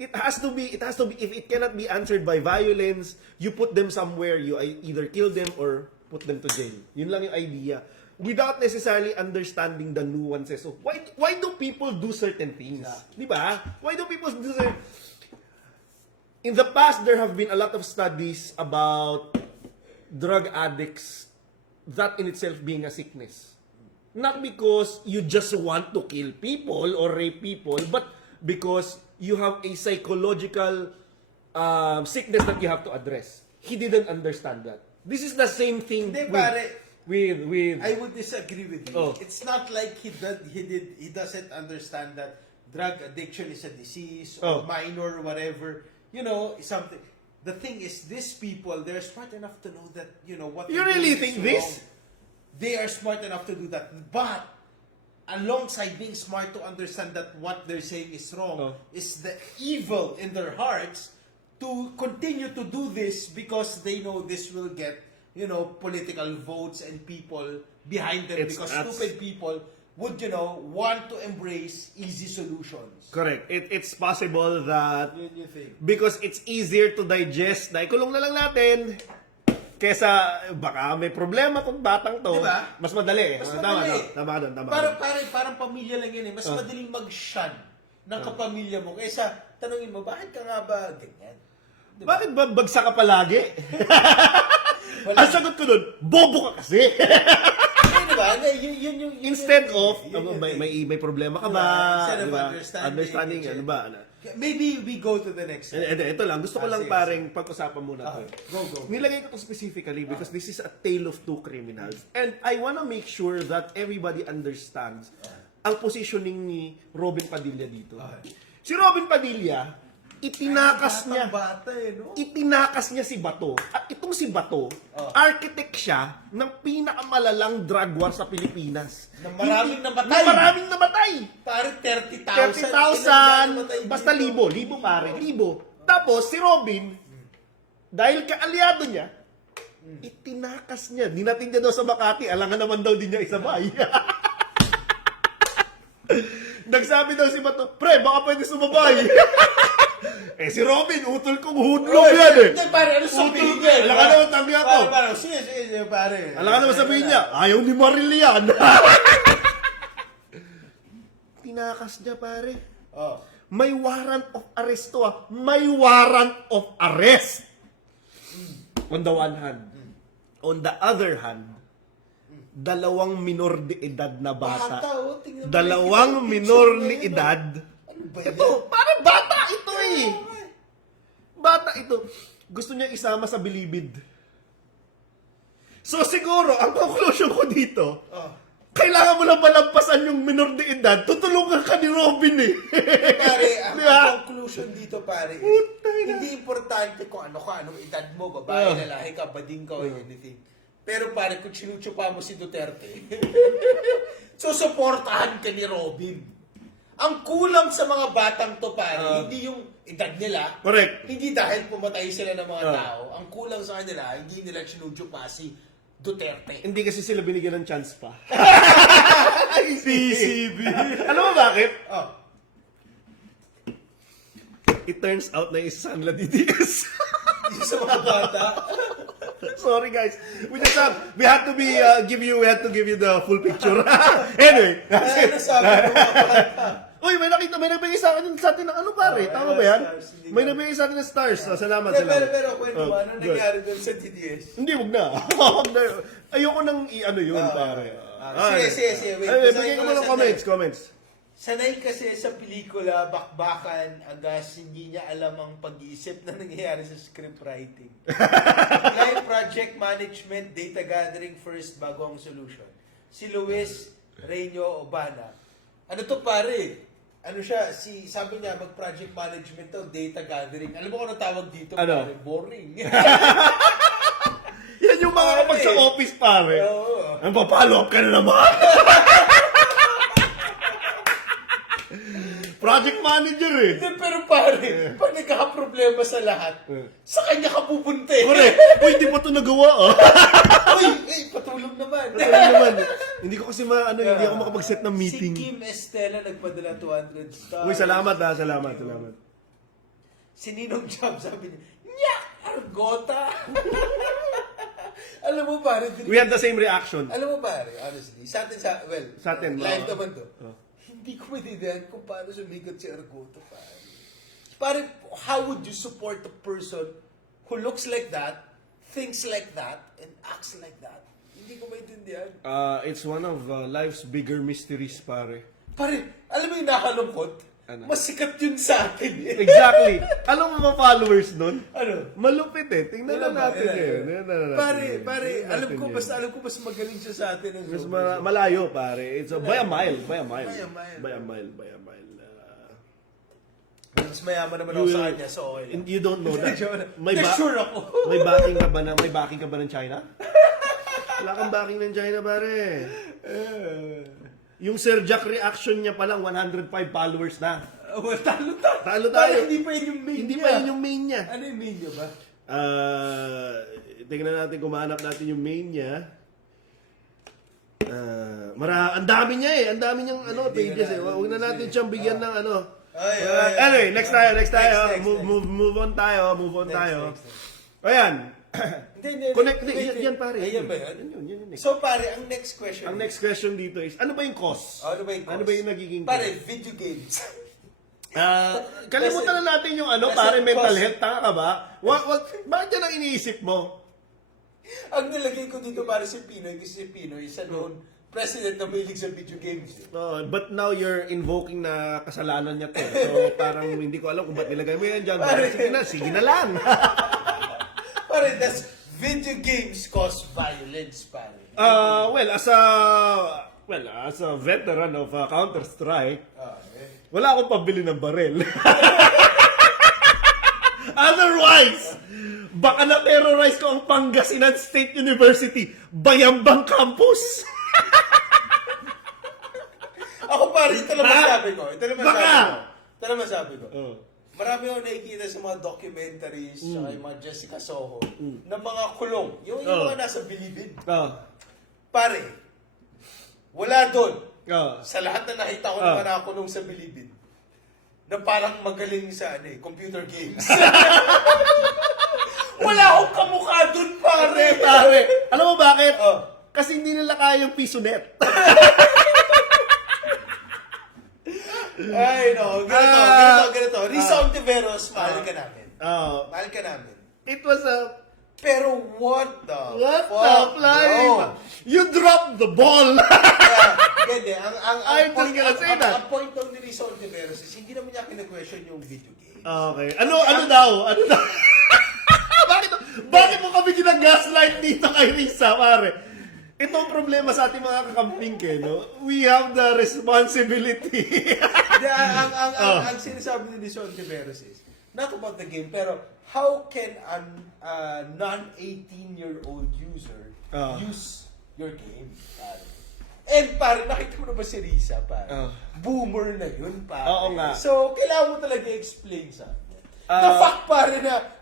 It has to be if it cannot be answered by violence, you put them somewhere, you either kill them or put them to jail. Yun lang yung idea. Without necessarily understanding the nuances of why do people do certain things? Di ba? Why do people do certain... In the past, there have been a lot of studies about drug addicts, that in itself being a sickness. Not because you just want to kill people or rape people, but because you have a psychological sickness that you have to address. He didn't understand that. This is the same thing Hindi, with pare. I would disagree with you. Oh. It's not like he doesn't understand that drug addiction is a disease or minor or whatever. You know, something. The thing is, these people, they're smart enough to know that, what You they're really doing think is this? wrong. They are smart enough to do that. But, alongside being smart to understand that what they're saying is wrong, is the evil in their hearts to continue to do this because they know this will get, political votes and people behind them because stupid people would, want to embrace easy solutions. Correct. It's possible that Yun you think. because it's easier to digest, na ikulong na lang natin kesa baka may problema tong batang to. Diba? Mas madali. Mas Tama, madali. no? Tama ka doon. Tama ka Parang, doon. parang pamilya lang yun eh. Mas madaling mag-shun ng kapamilya mo kaysa tanungin mo, bakit ka nga ba ganyan? Diba? Bakit ba bagsak ka palagi? Ang sagot ko doon, bobo ka kasi. Diba? Yun Instead of, yun, may problema ka Diba? ba? Instead of Diba? understanding, ano ba? Maybe we go to the next one. Ito lang, gusto ko lang Sige, paring pag-usapan muna to. Go. Nilagay ko to specifically because this is a tale of two criminals. And I wanna make sure that everybody understands ang positioning ni Robin Padilla dito. Si Robin Padilla, itinakas niya. Bata eh, no? Itinakas niya si Bato. At itong si Bato, architect siya ng pinakamalalang drug war sa Pilipinas. Na maraming namatay. Na maraming namatay. Pare 30,000. 30,000, basta libo pare, libo. Tapos si Robin, dahil kaalyado niya, itinakas niya. Dinating niya daw sa Makati, alangan naman daw din niya isabay. Nagsabi daw si Bato, pre, baka pwede sumabay. Si Robin, utol kong hudlong yan eh. Hindi, pare, ano sabihin niya? Alam ka naman sabi ako. Pare, sige, pare. Alam ka naman sabihin niya, ayaw ni Maril yan. Tinakas niya, pare. May warrant of arrest to May warrant of arrest. On the one hand. On the other hand, dalawang minor de edad na bata. Tingnan mo, Dalawang yung minor picture ni na yun, edad. Ano ba yan? Ito, parang bata ito eh. Bata ito. Gusto niya isama sa bilibid. So siguro, ang conclusion ko dito, kailangan mo lang malampasan yung minor de edad, tutulungan ka ni Robin eh. Pare, ang Diba? conclusion dito, pare, Puta na. hindi importante kung anong edad mo, babae, lalaki ka, bading ka, or anything. Pero pare, kung sinuchupa mo si Duterte, susuportahan ka ni Robin. Ang kulang sa mga batang to, pare, hindi yung edad nila. Correct. Hindi dahil pumatay sila ng mga tao. Ang kulang sa kanila, hindi nila sinuchupa si Duterte. Hindi kasi sila binigyan ng chance pa. PCB. Alam mo bakit? It turns out na isa nila DDS. Sa mga bata. Sorry guys. We had to give you the full picture. Anyway. Ano sabi ng mga bata? Uy, may nagbigay sa atin ng ano pare? Tama ba yan? stars, hindi May nagbigay sa atin ng stars. Salamat. Pero kwento mo, ano good. nangyari doon sa TDS? Hindi, wag na. Wag na. Ayoko nang i-ano yun, pare. Sige, wait. Ay, Basahin bigay ko ko mo lang ng comments. Sanay kasi sa pelikula, bakbakan, agas, hindi niya alam ang pag-iisip na nangyayari sa script writing. Live project management, data gathering first bago ang solution. Si Luis Reino Obana. Ano to pare? Ano siya? Sabi niya, mag-project management to, data gathering. Alam mo kung ano tawag dito? Ano? Pare? Boring. Yan yung mga kapag sa office, pare. Oo. Ang papalo up ka na naman. Project manager eh. Hindi, pero pare, pag nagkakaproblema sa lahat, sa kanya ka pupunta eh. Correct. Uy, di pa ito nagawa ah. Uy, patulog naman. Ano naman? Hindi ko kasi hindi ako makapag-set ng meeting. Si Kim Estela nagpadala 200 stars. Uy, salamat. Salamat. Si Ninong Job sabi niya, Nyak! Argota! Alam mo pare, We had the same reaction. alam mo pare, honestly, sa atin, live mga- naman to. Hindi ko maintindihan kung paano sumigat si Argota, pare. Pare, how would you support a person who looks like that, thinks like that, and acts like that? Hindi ko maintindihan. It's one of life's bigger mysteries, pare. Pare, alam mo yung nakakalungkot? Ano? Mas sikat yun sa akin. Exactly. Alam mo mga followers nun? Ano? Malupit eh. Tingnan na natin eh. Pare, alam ko mas magaling siya sa atin. Mas malayo, pare. It's by a mile. By a mile. Mas mayaman naman ako sa kanya, so okay. And you don't know that. Sure ako. May backing ka ba ng China? Wala kang backing ng China, pare. Yung Sir Jack reaction niya pa lang 105 followers na. Talo Talo tayo. Parang hindi pa yun yung main Hindi niya. pa yun yung main niya. Ano yung main niya ba? Tingnan natin kung mahanap natin yung main niya. Ang dami niya eh. Ang dami niyang pages eh. Huwag na natin siyang bigyan ng anyway, next tayo. Next. Move on tayo. Next. Ayan. Hindi. Connect. Wait. Yan pare. Ayan ba yun? Yun. So pare, ang next question. Ang next question dito is, ano ba yung cause? Ano ba yung cause? Ano ba yung nagiging Pare, cause? video games. Kalimutan na natin yung kasi pare mental cause- health. Tanga ka ba? Bakit yan ang iniisip mo? Ang nilagay ko dito para si Pinoy, kasi si Pinoy, isa noon, president na mahilig sa video games. But now you're invoking na kasalanan niya to. So parang hindi ko alam kung ba't nilagay mo yan dyan. Sige na lang. Pare, that's video games cause violence, pare. As a veteran of Counter-Strike, Okay. wala akong pabili ng barel. Otherwise, baka na-terrorize ko ang Pangasinan State University, Bayambang Campus. Ako pare, ito lang masabi ko. Baka! Oh. Marami akong nakikita sa mga documentaries, saka yung mga Jessica Soho, na mga kulong. Yung mga nasa bilibid. Pare, wala doon. Sa lahat na nakita ko na mga nakakulong sa bilibid, na parang magaling sa computer games. Wala akong kamukha doon, pare! Alam mo bakit? Oh. Kasi hindi nila kaya yung piso net. Ay, no. Ganito. Risa Ontiveros, mahal ka namin. Mahal ka namin. It was a... Pero what the flying? bro? You dropped the ball! Ganyan. I'm just gonna say that. Ang point of ni Risa Ontiveros is hindi naman niya kina-question yung video game. Okay. Ano daw? Bakit mo kami gina-gaslight dito kay Risa, pare? Ito ang problema sa ating mga kakamping, no? We have the responsibility. Ang sinasabi ni Risa Ontiveros is, not about the game, pero how can a non-18-year-old user use your game, pare? And pare, nakita mo na ba si Risa, pare? Boomer na yun, pare. Oo nga. So, kailangan mo talaga i-explain sa akin. The fact,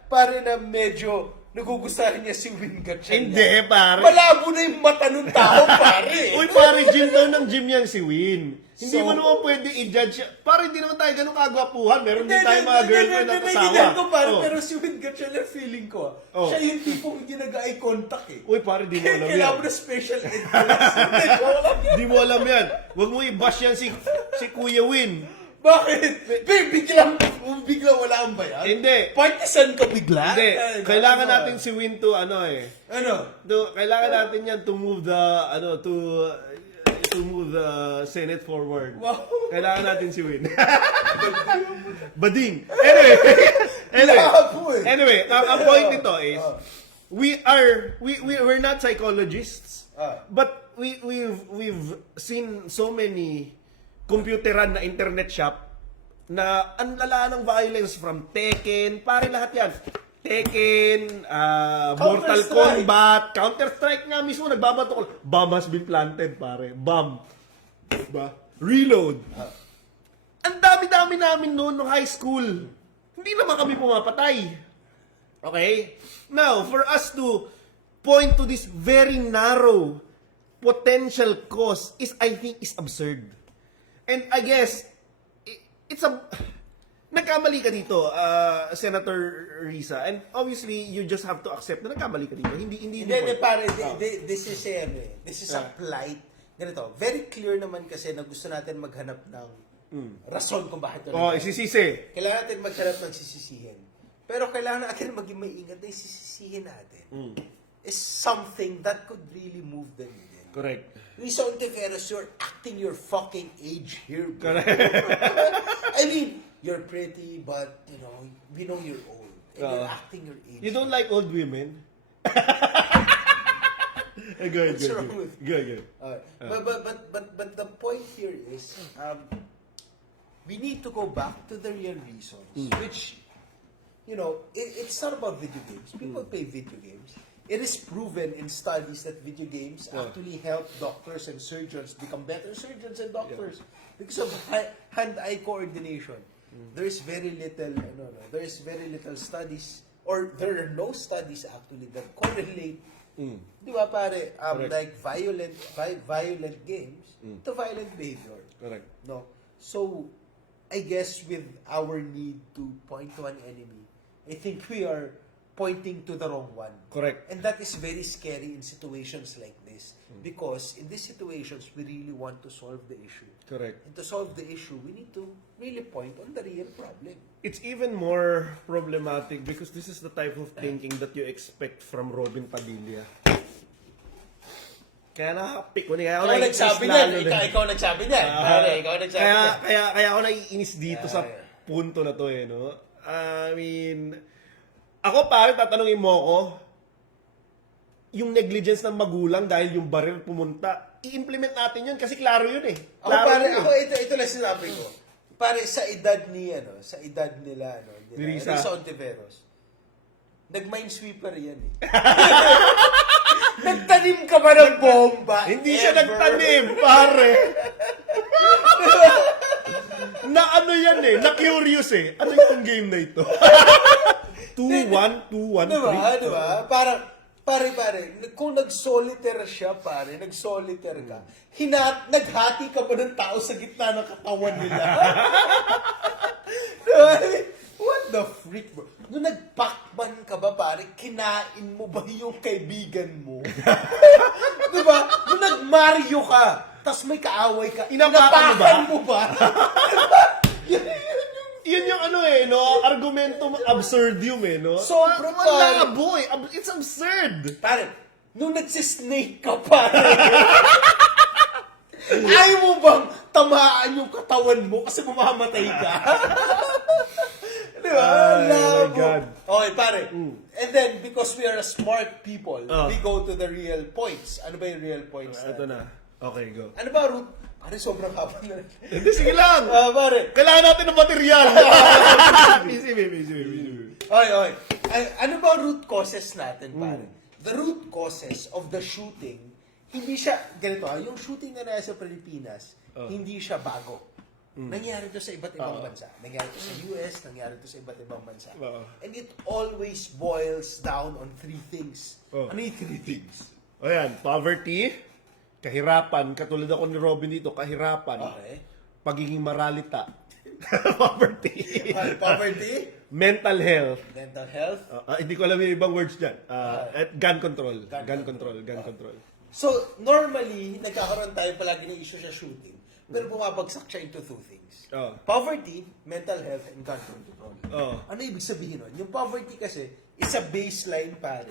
pare na medyo nagugustuhan niya si Win Gatchalian. Hindi, pare. Malabo na yung mata ng tao, pare. Uy, pare, gym daw ng gym yan si Win. Hindi So- mo naman pwede i-judge siya. Pare, hindi naman tayo ganun kagwapuhan. Meron din tayo mga girlfriend na kasawa. Naiintindihan ko, pare, Oh. pero si Win Gatchalian, feeling ko, Oh. siya yung tipong hindi nag-eye contact eh. Uy, pare, di mo alam yan. Kailangan mo na special ed class. Di mo alam yan. Huwag mo i-bash yan si Kuya Win. Bakit? Bigla wala kang bayan? Hindi. Partisan ka bigla? Hindi. Kailangan Ano? natin si Win to, Ano? kailangan natin yan to move to move the Senate forward. Wow. Kailangan natin si Win. Bading. Labo eh. Anyway, ang point nito is, we're not psychologists, but we've seen so many computeran na internet shop na ang lala ng violence from Tekken, pare lahat yan. Tekken, Mortal Counter-Strike. Kombat, Counter-Strike nga mismo, nagbabato ko. Bomb has been planted, pare. Bomb. Diba? Reload. Ang dami-dami namin noon nung high school. Hindi naman kami pumapatay. Okay? Now, for us to point to this very narrow potential cause is, I think, is absurd. And I guess, it's a... Nagkamali ka dito, Senator Risa. And obviously, you just have to accept na nagkamali ka dito. Hindi pare, this is a plight. Ganito, very clear naman kasi na gusto natin maghanap ng rason kung bakit ito. Isisisi. Kailangan natin maghanap ng sisisihin. Pero kailangan natin maging maingat na yung sisisihin natin is something that could really move the needle. Correct. Luis Ontiveros, you're acting your fucking age here, bro. Correct. I mean, you're pretty, but, we know you're old. And you're acting your age. You don't like old women? Good. What's wrong with you? Good. But the point here is, we need to go back to the real reasons, which, it's not about video games. People play video games. It is proven in studies that video games actually help doctors and surgeons become better surgeons and doctors because of hand-eye coordination. There is very little studies, or there are no studies actually that correlate. Di ba pare, like violent games to violent behavior. Correct. No. So, I guess with our need to point to an enemy, I think we are pointing to the wrong one. Correct. And that is very scary in situations like this. Because in these situations, we really want to solve the issue. Correct. And to solve the issue, we need to really point on the real problem. It's even more problematic because this is the type of thinking that you expect from Robin Padilla. Kaya nakapik ko niya. Ikaw nagsabi niyan. Ikaw nagsabi niyan. Ikaw nagsabi niyan. Kaya ako naiinis dito sa punto na to no? I mean, ako pare, tatanungin mo ako, yung negligence ng magulang dahil yung baril pumunta, i-implement natin yun kasi klaro yun eh. Klaro ito lang sinabi ko. Pare, sa edad nila, ni Risa Ontiveros, nag-minesweeper yan eh. Nagtanim ka ba ng bomba? Hindi siya nagtanim, pare. Na ano yan eh, na curious eh. Ano yung game na ito? 2-1, 2-1, 3. Diba? Parang, pare, kung nag-solitaire siya, nag-solitaire ka, naghati ka ba ng tao sa gitna ng katawan nila? Diba? What the freak, bro? Nung nag-Pac-Man ka ba, pare, kinain mo ba yung kaibigan mo? Diba? Nung nag-Mario ka, tas may kaaway ka, inapakan mo ba? Yun yung argumento absurdium no? Sobrang labo eh. It's absurd. Pare, nung nagsisnake ka, pare, ayaw mo bang tamaan yung katawan mo kasi mamamatay ka? Di ba? Oh my God. Okay, pare. And then, because we are smart people, we go to the real points. Ano ba yung real points? Ito na. Okay, go. Ano ba root? Pare, sobrang haba na. Hindi, sige lang. Pare. Kailangan natin ng material. Easy. Okay. Ano ba root causes natin, pare? The root causes of the shooting, hindi siya, ganito yung shooting na nasa Pilipinas, hindi siya bago. Nangyari to sa iba't ibang bansa. Nangyari to sa US, nangyari to sa iba't ibang bansa. And it always boils down on three things. Ano yung three things? O yan, poverty, kahirapan, katulad ako ni Robin dito, kahirapan, pagiging maralita, poverty, mental health, hindi ko alam yung ibang words dyan, at gun control. So, normally, nagkakaroon tayo palagi ng issue sa shooting, pero bumabagsak siya into two things. Poverty, mental health, and gun control. Ano ibig sabihin nun? Yung poverty kasi, is a baseline para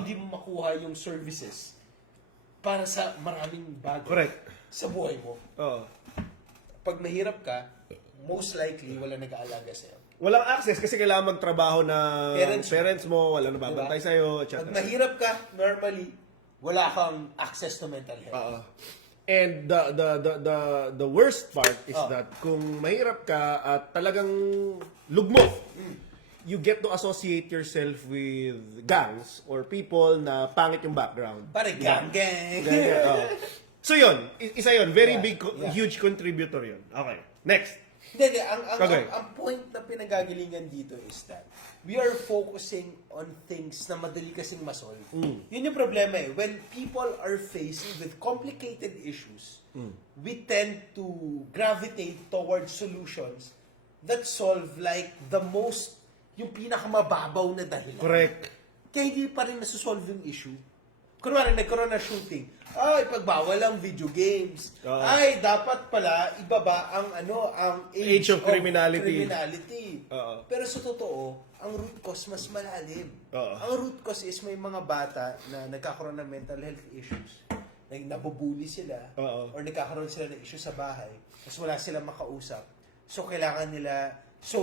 hindi mo makuha yung services para sa maraming bagay. Correct. Sa buhay mo. Pag mahirap ka, most likely, wala nag-aalaga sa'yo. Walang access kasi kailangan magtrabaho na parents mo, wala nababantay sa'yo, etc. Pag mahirap ka, normally, wala kang access to mental health. And the worst part is that kung mahirap ka at talagang lugmok, you get to associate yourself with gangs or people na pangit yung background. Pare, gang. So yun, isa yun. Very big, huge contributor yun. Okay, next. Hindi. Okay. Ang point na pinagagalingan dito is that we are focusing on things na madali kasing masolve. Yun yung problema eh. When people are faced with complicated issues, we tend to gravitate towards solutions that solve like yung pinakamababaw na dahilan. Correct. Kaya hindi pa rin nasusolve yung issue. Kunwari, nagkaroon na shooting. Ay, pagbawal ang video games. Oo. Ay, dapat pala ibaba ang Age of criminality. Oo. Pero sa totoo, ang root cause mas malalim. Oo. Ang root cause is may mga bata na nagkakaroon ng mental health issues. Nabubuli sila. Oo. Or nagkakaroon sila ng issue sa bahay. Tapos wala silang makausap. So,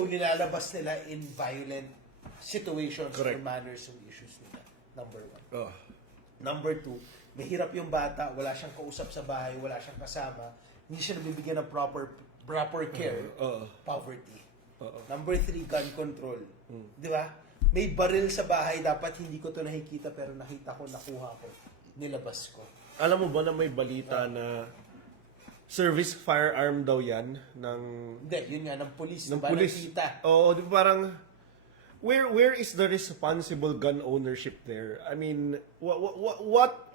nilalabas nila in violent situations Correct. or manners and issues nila. Number one. Oh. Number two, mahirap yung bata, wala siyang kausap sa bahay, wala siyang kasama, hindi siya nabibigyan ng proper care, poverty. Number three, gun control. Di ba? May baril sa bahay, dapat hindi ko to nakikita, pero nakita ko, nakuha ko, nilabas ko. Alam mo ba na may balita na service firearm daw yan ng Hindi, yun nga, ng police, ng diba? pulis. Nakita. Oo, di ba parang where is the responsible gun ownership there? I mean, what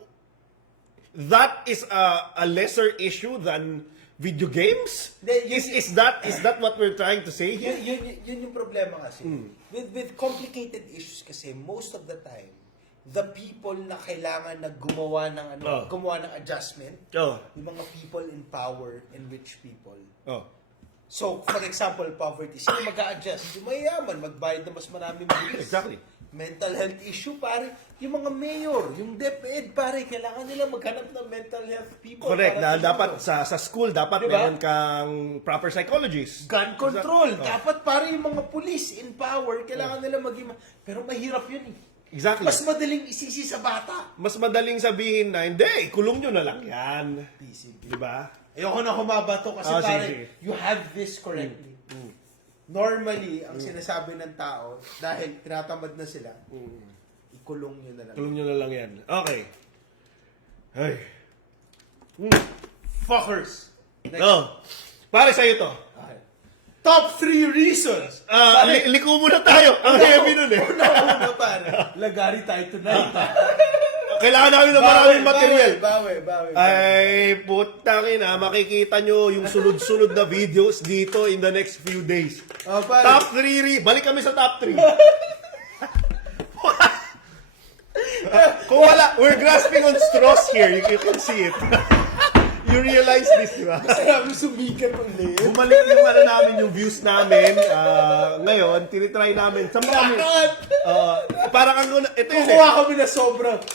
that is a lesser issue than video games? Is that what we're trying to say here? Yun yung problema kasi. With complicated issues kasi, most of the time, the people na kailangan na gumawa ng adjustment, yung mga people in power and rich people. So, for example, poverty. Sino mag-a-adjust? Yung mayayaman, magbayad na mas maraming bilis. Exactly. Mental health issue, pare. Yung mga mayor, yung DepEd, pare, kailangan nila maghanap ng mental health people. Correct. para Dapat sa school, dapat Diba? meron kang proper psychologist. Gun control. Dapat pare yung mga police in power, kailangan nila maging... Pero mahirap yun eh. Exactly. Mas madaling isisi sa bata. Mas madaling sabihin na, hindi, kulong nyo na lang yan. PCB. Di ba? Ayoko na humabato kasi Sige, pare, sige. you have this correctly. Normally, ang sinasabi ng tao, dahil tinatamad na sila, ikulong nyo na lang. Kulong nyo na lang yan. Okay. Ay. Fuckers! Next. Pare sa'yo to. Okay. Top 3 reasons! Liko muna tayo. Ang heavy nun eh. Una pare. Lagari tayo tonight. Kailangan namin ng maraming material. Bawi. Ay, putang ina, makikita nyo yung sunod-sunod na videos dito in the next few days. Pare. Top 3, balik kami sa top 3. Kung wala, we're grasping on straws here. You can see it. You realize this, di ba? Kasi namin sumikat ang layer. Bumalik yung namin, yung views namin. Ngayon, tinitry namin. Sa marami. Parang ito yun Kukuha kami na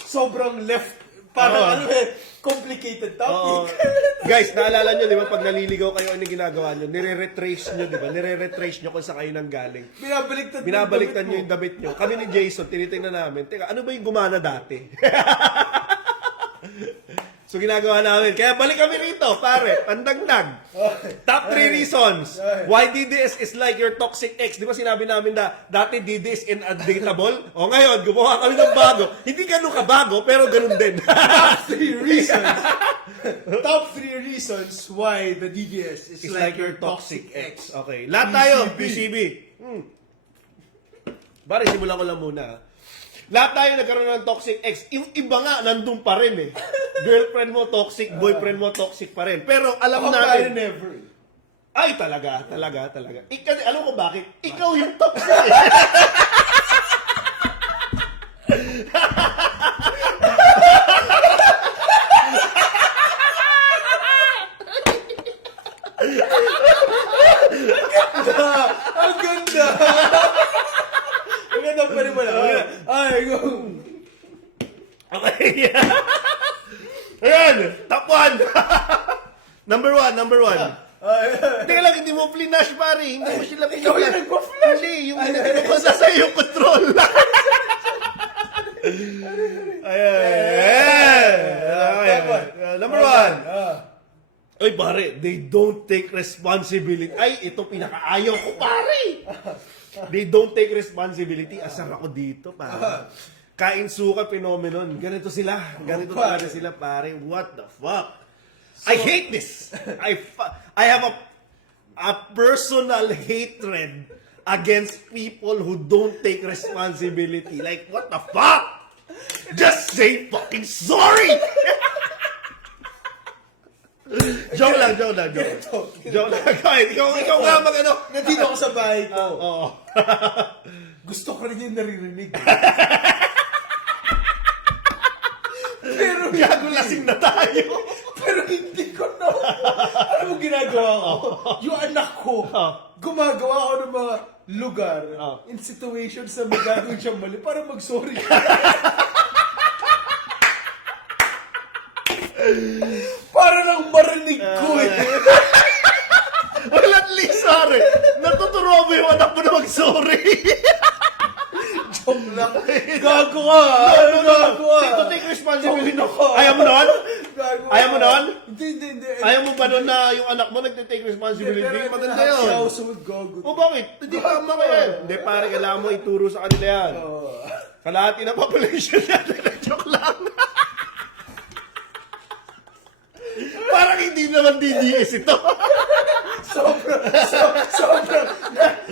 sobrang left. Parang complicated topic. Guys, naalala nyo, di ba, pag naliligaw kayo, ano yung ginagawa nyo? Nire-retrace nyo, di ba? Nire-retrace nyo kung saan kayo nang galing. Binabaliktad nyo yung damit nyo. Kami ni Jason, tinitingnan namin, teka, ano ba yung gumana dati? So, ginagawa namin. Kaya balik kami rito, pare. Pandagdag. Top 3 reasons why DDS is like your toxic ex. Di ba sinabi namin na dati DDS inundateable? O ngayon, gumawa kami ng bago. Hindi ganun kabago, pero ganun din. Top 3 reasons. Top 3 reasons why the DDS is It's like your toxic ex. Okay. Lahat tayo, PCB. Pare, simulan ko lang muna. Lahat tayo nagkaroon ng toxic ex. Yung iba nga, nandun pa rin eh. Girlfriend mo toxic, boyfriend mo toxic pa rin. Pero alam natin... never. Ay, talaga. Alam ko bakit? Ikaw yung toxic eh. Ang ganda! Ang ganda pa rin wala. Ay, go! Okay. Ayan, top 1. Number 1. Teka lang, hindi mo flinash, pare. Hindi mo sila Ikaw yung nagpa-flash. Hindi, yung nagpapasa sa'yo yung control. Ayan. Number 1. Ay, pare, they don't take responsibility. Ay, ito pinakaayaw ko, pare. They don't take responsibility. Asar ako dito, pare. Kain suka phenomenon. Ganito sila. Ganito talaga sila, pare. What the fuck? I hate this. I have a a personal hatred against people who don't take responsibility. Like, what the fuck? Just say fucking sorry! Joke lang. Joke lang. Ikaw nga mag-ano. Nandito ako sa bahay ko. Oo. Gusto ko rin yung naririnig. Pero Gago lasing na tayo. Pero hindi ko na. Ano mo ginagawa ko? Yung anak ko, gumagawa ako ng mga lugar in situations na magagawin siyang mali para mag-sorry. Para lang marinig ko eh. Well, at least, sorry. Natuturo mo yung anak mo na mag-sorry. Joke lang. Gago ka. Gago ka. To take responsibility. Tawin ako. Ayaw mo nun? Gago ka. Ayaw mo nun? Hindi. Ayaw mo ba nun na yung anak mo nagte-take responsibility? Maganda Siya yun. ako sunod gago. O bakit? Hindi pa mo yan. Hindi, pare, kailangan mo ituro sa kanila yan. Kalahati ng population natin. Joke lang. Parang hindi naman DDS ito.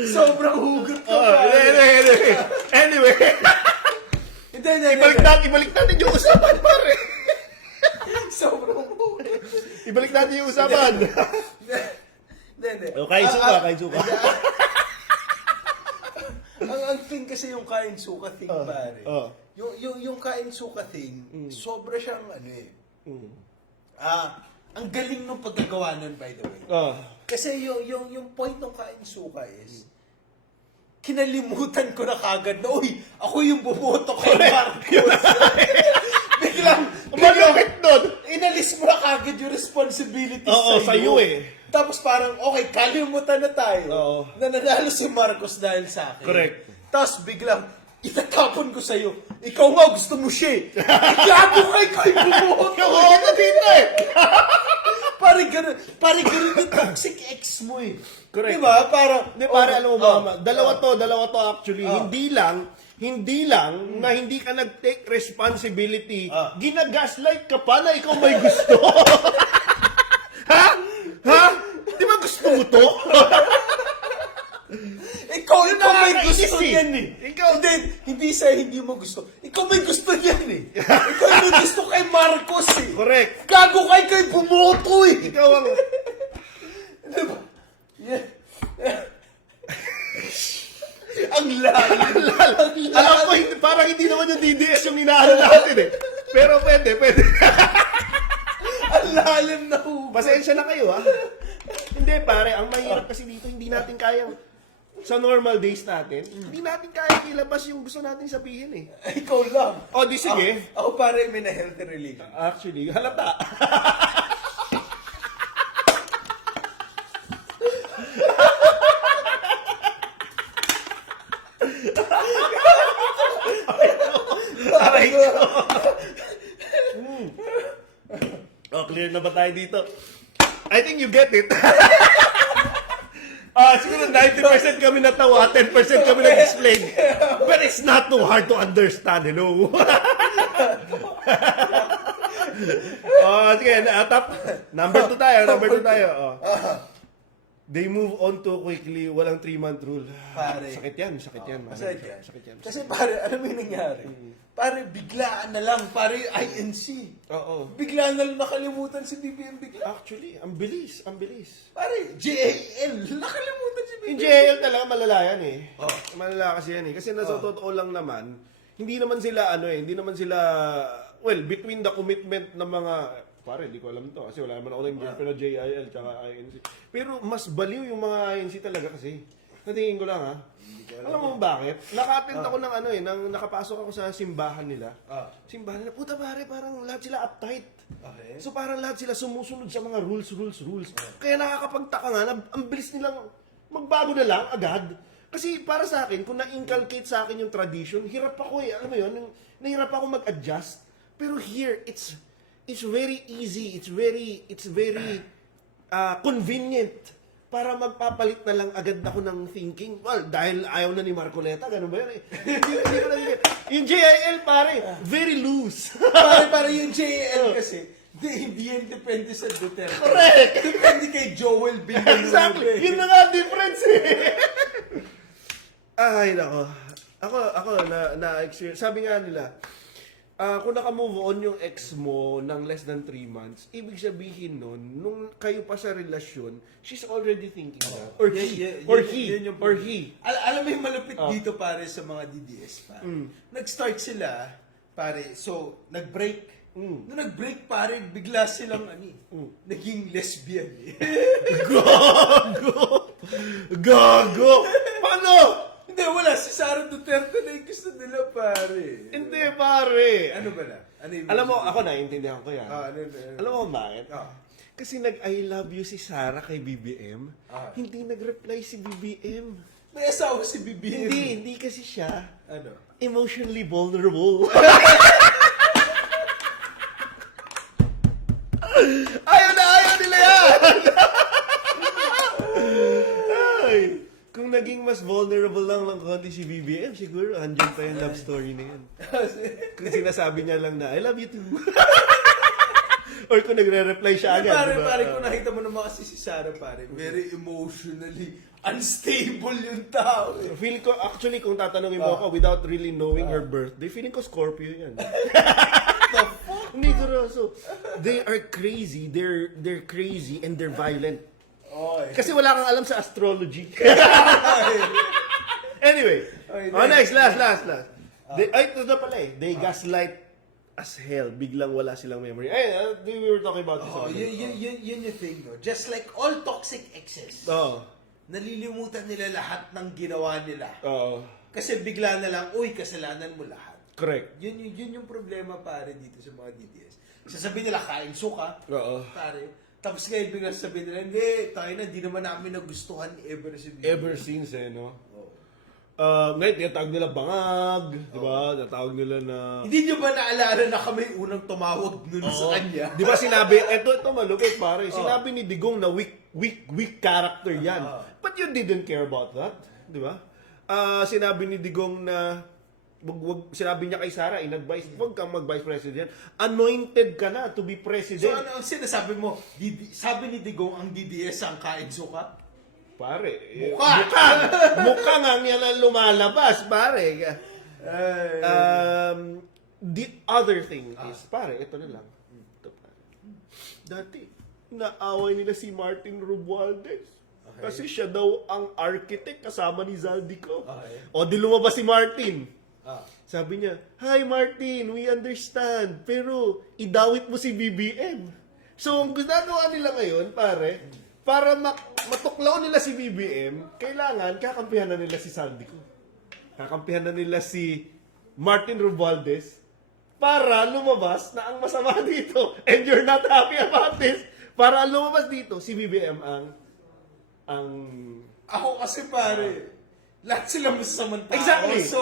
Sobrang hugot ko. Anyway. Hindi. Ibalik natin yung usapan, pare. Sobrang hugot. Ibalik natin yung usapan. Hindi. Kain suka. Ang thing kasi yung kain suka thing, pare. Oh. Yung kain suka thing, sobra siyang ano eh. Ang galing nung paggagawa nun, by the way. Kasi yung point ng kain suka is, kinalimutan ko na kagad na, uy, ako yung bumoto kay Marcos. Biglang, Malungit nun. inalis mo na kagad yung responsibility sa'yo eh. Tapos parang, okay, kalimutan na tayo Oo. na nanalo si Marcos dahil sa akin. Correct. Tapos biglang, itatapon ko sa'yo. Ikaw nga, gusto mo siya eh. Gago kay ko yung bumoto. Oo, dito eh. Pare ganun yung toxic ex mo eh. Correct. Diba? Parang, Hindi, pare, alam mo ba, dalawa to actually. Hindi lang na hindi ka nag-take responsibility, ginagaslight ka pa na ikaw may gusto. Ha? Di ba gusto mo to? ikaw may nakakainis gusto eh. yan eh. Hindi sa hindi mo gusto. Ikaw may gusto yan eh. Ikaw may gusto kay Marcos eh. Correct. Gago kay bumoto eh. Ikaw ang... Diba? Yeah. Ang lalim. Alam ko, parang hindi naman yung DDS yung inaano natin eh. Pero pwede. Ang lalim na hugot. Pasensya na kayo ha. Hindi pare, ang mahirap kasi dito, hindi natin kayang, sa normal days natin, hindi natin kayang ilabas yung gusto natin sabihin eh. Ikaw lang. O, di sige. Ako pare, may na-healthy relation. Actually, halata. Aray ko. Clear na ba tayo dito? I think you get it. Siguro 90% kami natawa, 10% kami nag-explain. But it's not too hard to understand, hello? Sige, top. Number 2 tayo. They move on too quickly, walang 3-month rule. Pare. Sakit yan. Masakit yan. Sakit yan. Kasi pare, alam mo yung nangyari? Pare, biglaan na lang. Pare, INC. Oo. Biglaan na lang nakalimutan si BBM bigla. Actually, ang bilis. Pare, JAL. Nakalimutan si BBM. Yung JL talaga malala yan eh. Oh. Malala kasi yan eh. Kasi nasa totoo lang naman, hindi naman sila well, between the commitment ng mga, pare, di ko alam to. Kasi wala naman ako ng girlfriend na JIL tsaka INC. Pero mas baliw yung mga INC talaga kasi. Natingin ko lang ha. Alam mo bakit? Naka-attend ako ng nakapasok ako sa simbahan nila. Simbahan nila, puta pare, parang lahat sila uptight. Okay. So parang lahat sila sumusunod sa mga rules. Kaya nakakapagtaka nga na ang bilis nilang magbago na lang agad. Kasi para sa akin, kung na-inculcate sa akin yung tradition, hirap ako eh. Alam mo yun, nahirap ako mag-adjust. Pero here, it's very easy. It's very convenient. Para magpapalit na lang agad ako ng thinking. Well, dahil ayaw na ni Marcoleta, ganun ba yun eh? Hindi ko na yung JIL, pare, very loose. Pare yung JAL kasi, Hindi yan depende sa Duterte. Correct! Depende kay Joel Villanueva. Exactly! Yun na nga ang difference eh! Ay, nako. Ako na-experience. Sabi nga nila, kung naka-move on yung ex mo ng less than 3 months, ibig sabihin nun, nung kayo pa sa relasyon, she's already thinking that. Or he. Alam mo yung malupit dito pare sa mga DDS pa. Nag-start sila, pare, so nag-break. Nung nag-break pare, bigla silang naging lesbian eh. Gago! Paano? Hindi, wala. Si Sara Duterte na yung gusto nila pare. Hindi, pare. Ano ba na? Ano yung Alam mo, ako naiintindihan ko yan. ano. Alam mo bakit? Kasi nag-I love you si Sarah kay BBM, hindi nag-reply si BBM. May asawa si BBM. Hindi kasi siya Ano? emotionally vulnerable. ayaw nila yan! Ay, kung naging mas vulnerable lang ng konti si BBM, siguro andyan pa yung love story na yan. Kung sinasabi niya lang na, I love you too. Or kung nagre-reply siya agad. Pare, kung nakita mo naman kasi si Sara, pare, very emotionally unstable yung tao. Feeling ko, actually, kung tatanungin mo ako without really knowing her birthday, feeling ko Scorpio yan. Hindi, so, they are crazy, they're crazy and they're violent. Kasi wala kang alam sa astrology. Anyway, next, last. Ito na pala eh. They gaslight as hell. Biglang wala silang memory. We were talking about this. Yun yung thing, no? Just like all toxic exes, nalilimutan nila lahat ng ginawa nila. Kasi bigla na lang, uy, kasalanan mo lahat. Correct. Yun yung problema, pare, dito sa mga DDS. Sasabihin nila, kain suka. Pare. Tapos ngayon bigla sabihin nila, hindi, tayo na, di naman namin nagustuhan ever si BBM. Ever since no? Ngayon, tinatawag nila bangag, di ba? Tinatawag nila na... Hindi nyo ba naalala na kami unang tumawag nun sa kanya? Di ba sinabi, ito malupit pare, sinabi ni Digong na weak character yan. But you didn't care about that, di ba? Sinabi ni Digong na, sinabi niya kay Sara, in-advise, huwag kang mag-vice president. Anointed ka na to be So president. ano ang sinasabi mo? Sabi ni Digong ang DDS ang kain suka? Pare, Mukha nga niya na lumalabas, pare. The other thing is, pare, ito na lang. Ito, pare. Dati, naaway nila si Martin Romualdez. Kasi siya daw ang architect kasama ni Zaldico. O di lumabas si Martin. Sabi niya, "Hi Martin, we understand, pero idawit mo si BBM." So, ang ginagawa nila ngayon, pare, para matuklaw nila si BBM, kailangan kakampihan na nila si Zaldico. Kakampihan na nila si Martin Romualdez para lumabas na ang masama dito. And you're not happy about this. Para lumabas dito, si BBM ang Ako kasi pare, lahat sila masasamang tao. Exactly. So,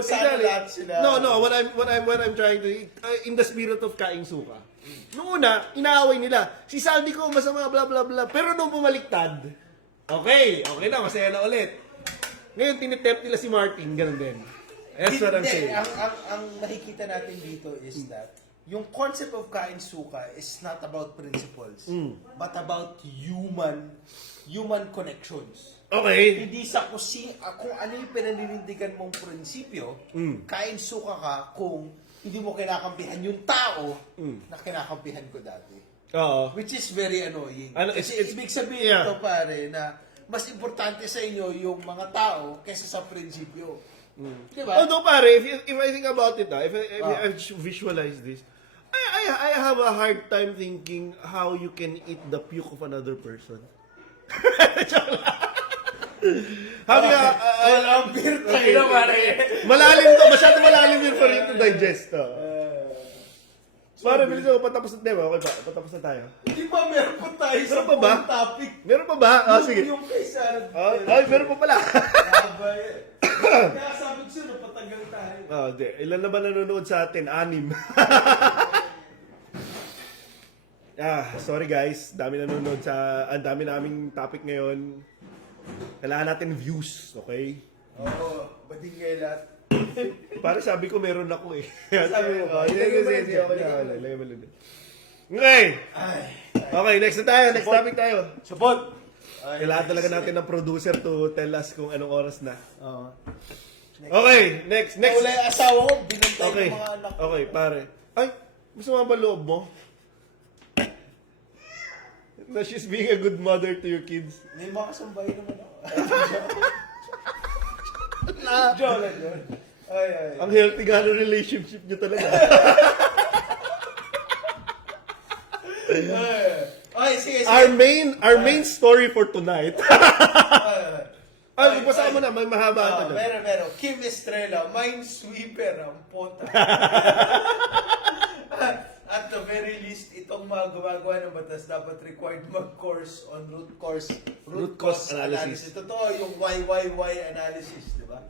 sana lahat sila. No, what I'm trying to, in the spirit of kaing suka. Noong una, inaaway nila. Si Zaldico masama, bla bla bla. Pero nung bumaliktad, okay na, masaya na ulit. Ngayon, tinitempt nila si Martin, ganun din. That's what I'm saying. Ang nakikita natin dito is that yung concept of kain suka is not about principles, but about human connections. Okay. Hindi sa kung ano yung pinaninindigan mong prinsipyo, kain suka ka kung hindi mo kinakampihan yung tao na kinakampihan ko dati. Oo. Which is very annoying. It's Ibig sabihin ito pare na mas importante sa inyo yung mga tao kaysa sa prinsipyo. Diba? Although pare, if I think about it, if I visualize this, I have a hard time thinking how you can eat the puke of another person. Sabi nga, walang beer tayo na pare. malalim to, masyado malalim yun for you to digest. Pare, bilis ako, patapos na, diba? Okay ba? Patapos na tayo. Hindi ba meron pa tayo sa Meron pa ba? buong topic? Meron pa ba? Sige. Yung kay Sarah. Ay, meron pa pala. Kaya sabi ko sa'yo, patagal tayo. Ilan na ba nanonood sa atin? 6. Sorry guys. Dami nanonood ang dami naming topic ngayon. Kailangan natin views, okay? Oo, bading ngayon lahat. Para sabi ko meron ako eh. Sabi mo ba? Sige, Ilagay mo sige, lang dyan. okay. Okay. Ay. Okay, next na tayo. Next topic tayo. Support. Kailangan talaga natin ng producer to tell us kung anong oras na. Oo. Okay, next. Wala yung asawa ko, binantay Okay. ng mga anak ko. Okay, pare. Ay, gusto mo ba loob mo? Na she's being a good mother to your kids. May makasambay naman ako. Joke lang yun. Ay. Ang healthy nga ng relationship niyo talaga. Okay, sige. Our main story for tonight. Ay, basta mo na, may mahaba ito. Meron. Kim Estrella, minesweeper ang pota. At the very least, itong mga gumagawa ng batas dapat required mag-course on root cause analysis. Totoo, yung why analysis, di ba?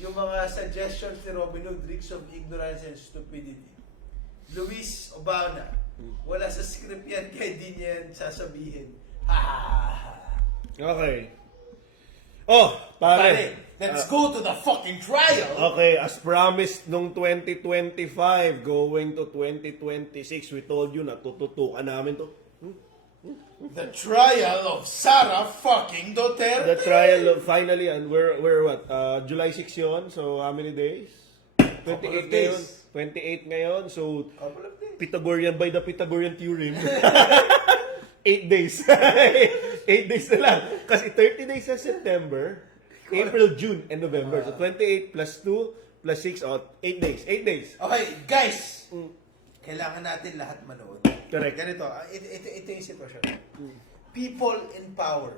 Yung mga suggestions ni Robin Hood, reeks of ignorance and stupidity. Luis Obana, wala sa script yan, kaya di niya yan sasabihin. Okay. Oh, pare. Let's go to the fucking trial. Okay, as promised nung 2025 going to 2026, we told you na tututukan namin to. The trial of Sara fucking Duterte. The trial finally, and we're what? July 6 yon. So how many days? 28 Couple of ngayon. days. 28 ngayon. So Couple of days. Pythagorean by the Pythagorean theorem. 8 days. 8 days na lang. Kasi 30 days sa September, April, June, and November. So 28 plus 2 plus 6, 8 days. 8 days. Okay, guys. Kailangan natin lahat manood. Correct. Ganito, ito yung sitwasyon. People in power.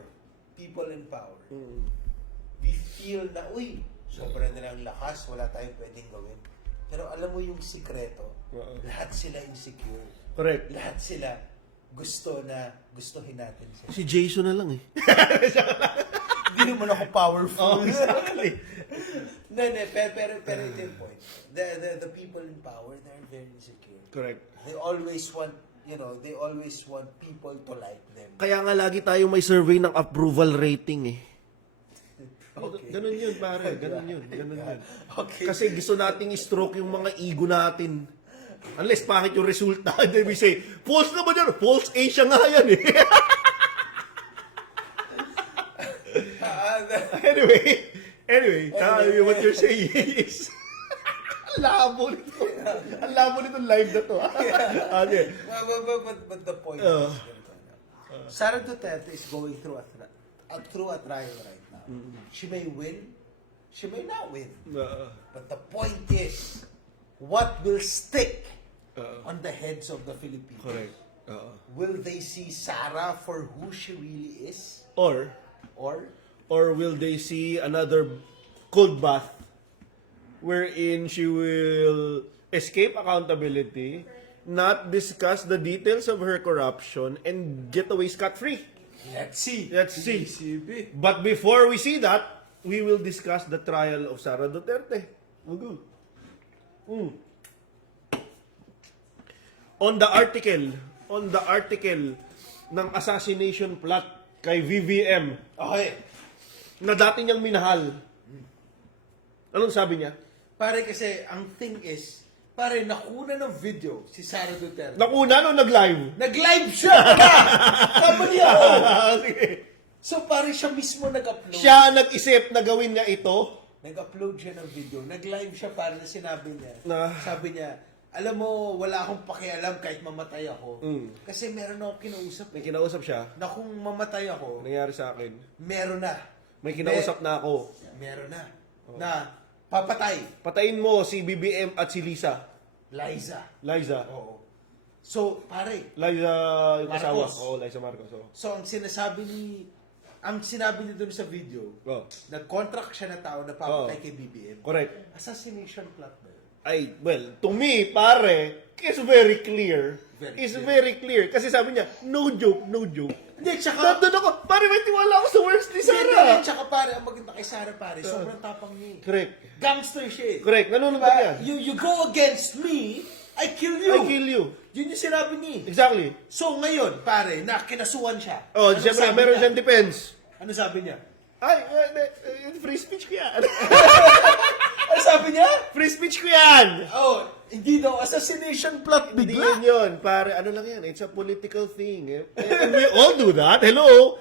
We feel na, uy, sobrang nilang lakas, wala tayong pwedeng gawin. Pero alam mo yung sikreto, lahat sila insecure. Correct. Lahat sila gustuhin natin sila. Si Jason na lang eh. Hindi naman ako powerful. Oh, exactly. Pero ito yung point. The people in power, they're very insecure. Correct. They always want, people to like them. Kaya nga lagi tayo may survey ng approval rating eh. Okay. Ganun yun, pare. Ganun yun. Okay. Kasi gusto nating i-stroke yung mga ego natin. Unless pangit yung resulta. Then we say, false naman yan. False A siya nga yan eh. Anyway, what you're saying is, ang labo nito live na to. Okay. But the point is, Sara Duterte is going through a trial right now. She may win, she may not win. But the point is, what will stick on the heads of the Filipinos? Correct. Will they see Sara for who she really is? Or will they see another cold bath wherein she will escape accountability, not discuss the details of her corruption, and get away scot-free? Let's see. But before we see that, we will discuss the trial of Sara Duterte. On the article ng assassination plot kay VVM Okay. na dati niyang minahal. Anong sabi niya? Pare kasi, ang thing is, pare, nakuna ng video si Sara Duterte. Nakuna nung nag-live. Nag-live siya! Tama niya ako! Sige. So, pare, siya mismo nag-upload. Siya nag-isip na gawin niya ito. Nag-upload siya ng video. Nag-live siya para na sinabi niya. Na- Sabi niya, alam mo, wala akong pakialam kahit mamatay ako. Kasi meron akong kinausap May eh. kinausap siya. Na kung mamatay ako, Nangyari sa akin. meron na. May kinausap na ako. Meron na. Na papatay. Patayin mo si BBM at si Liza. Liza. Oo. So, pare, Liza yung asawa. Marcos. Oo, Liza Marcos. Oo. so ang sinabi niya dun sa video, Oh, nag-contract siya na tao na papatay Oo. kay BBM. correct. Assassination plot ba yun? Ay, well, to me, pare, it's very clear. Very Very clear. Kasi sabi niya, no joke. Hindi, tsaka... Nandun ako, pare, may tiwala ako sa words ni Hindi, Sara. tsaka pare, ang maganda kay Sara pare, sobrang tapang niya. Correct. Gangster siya eh. Correct. Nanonood Diba? ba yan? You go against me, I kill you. I kill you. Yun yung sinabi niya. Exactly. So ngayon, pare, na kinasuhan siya. Oh, Ano siyempre, sabi meron niya? siyang defense. Ano sabi niya? Ay, free speech ko yan. Ano sabi niya? Free speech ko yan. Oh, Hindi daw, assassination plot Hindi bigla. yun. Pare, ano lang yan? It's a political thing. And we all do that. Hello?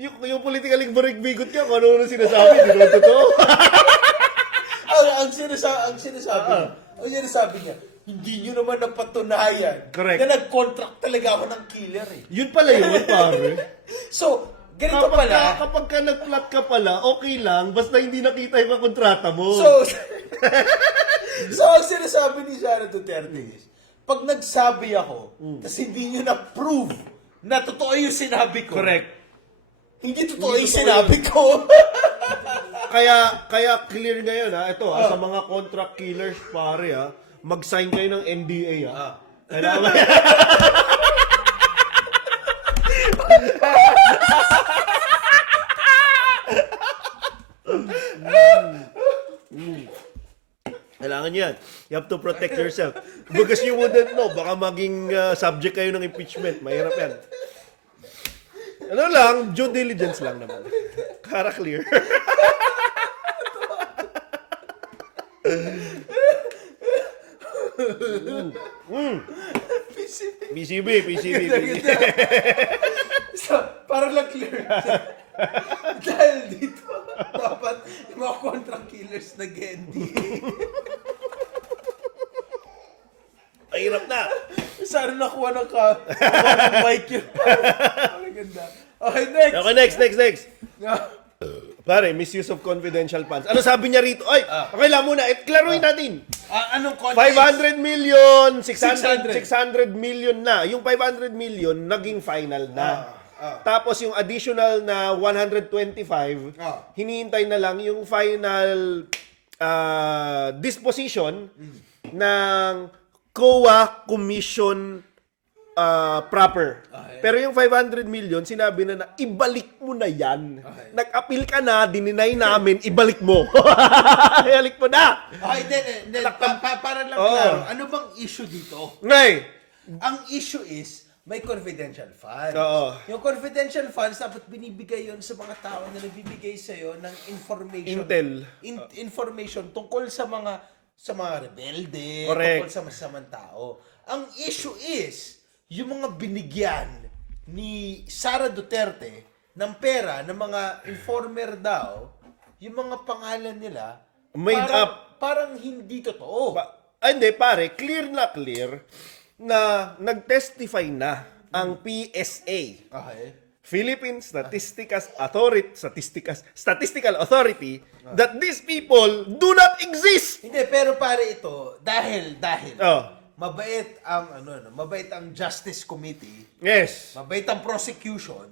Yung politically bigot niya, kung ano sinasabi, di ba totoo? ang sinasabi niya, hindi nyo naman napatunayan Correct. na nag-contract talaga ako ng killer eh. Yun pala yun, pare. So, ganito pala. Kapag ka nag-plot ka pala, okay lang, basta hindi nakita yung kontrata mo. So, ang sinasabi ni Sara Duterte is, pag nagsabi ako, tas hindi nyo na-prove na totoo yung sinabi ko. Correct. Hindi totoo yung sinabi ko. Kaya clear ngayon ha, ito ha, sa mga contract killers pare ha, mag-sign kayo ng NDA ha. Kailangan Kailangan yan. You have to protect yourself. Because you wouldn't know. Baka maging subject kayo ng impeachment. Mahirap yan. Ano lang, due diligence lang naman. Kara clear. PCB. So, para lang clear. Dahil dito, dapat yung mga contract killers nag-NDA. Mahirap na. Sana nakuha ng mic yun. Ang ganda. Okay, next. Okay, next. Pare, misuse of confidential funds. Ano sabi niya rito? Ay, okay lang muna. Klaruhin natin. Anong context? 500 million, 600. 600 million na. Yung 500 million, naging final na. Tapos yung additional na 125, hinihintay na lang yung final disposition ng COA Commission proper. Pero yung 500 million, sinabi na ibalik mo na yan. Nag-appeal ka na, dininay namin, ibalik mo. Ibalik mo na. Okay, then para lang klaro, ano bang issue dito? Ngay. Ang issue is, may confidential funds. Oo. Yung confidential funds, dapat binibigay yon sa mga tao na nagbibigay sa'yo ng information. Intel. Information tungkol sa mga rebelde, Correct. tungkol sa masamang tao. Ang issue is, yung mga binigyan ni Sara Duterte ng pera ng mga informer daw, yung mga pangalan nila, Made parang, up. Parang hindi totoo. Hindi, pare, clear na nag-testify na ang PSA. Okay. Philippine Statistical Authority that these people do not exist. Hindi, pero pare ito, dahil Oh. mabait ang Justice Committee, Yes. mabait ang prosecution,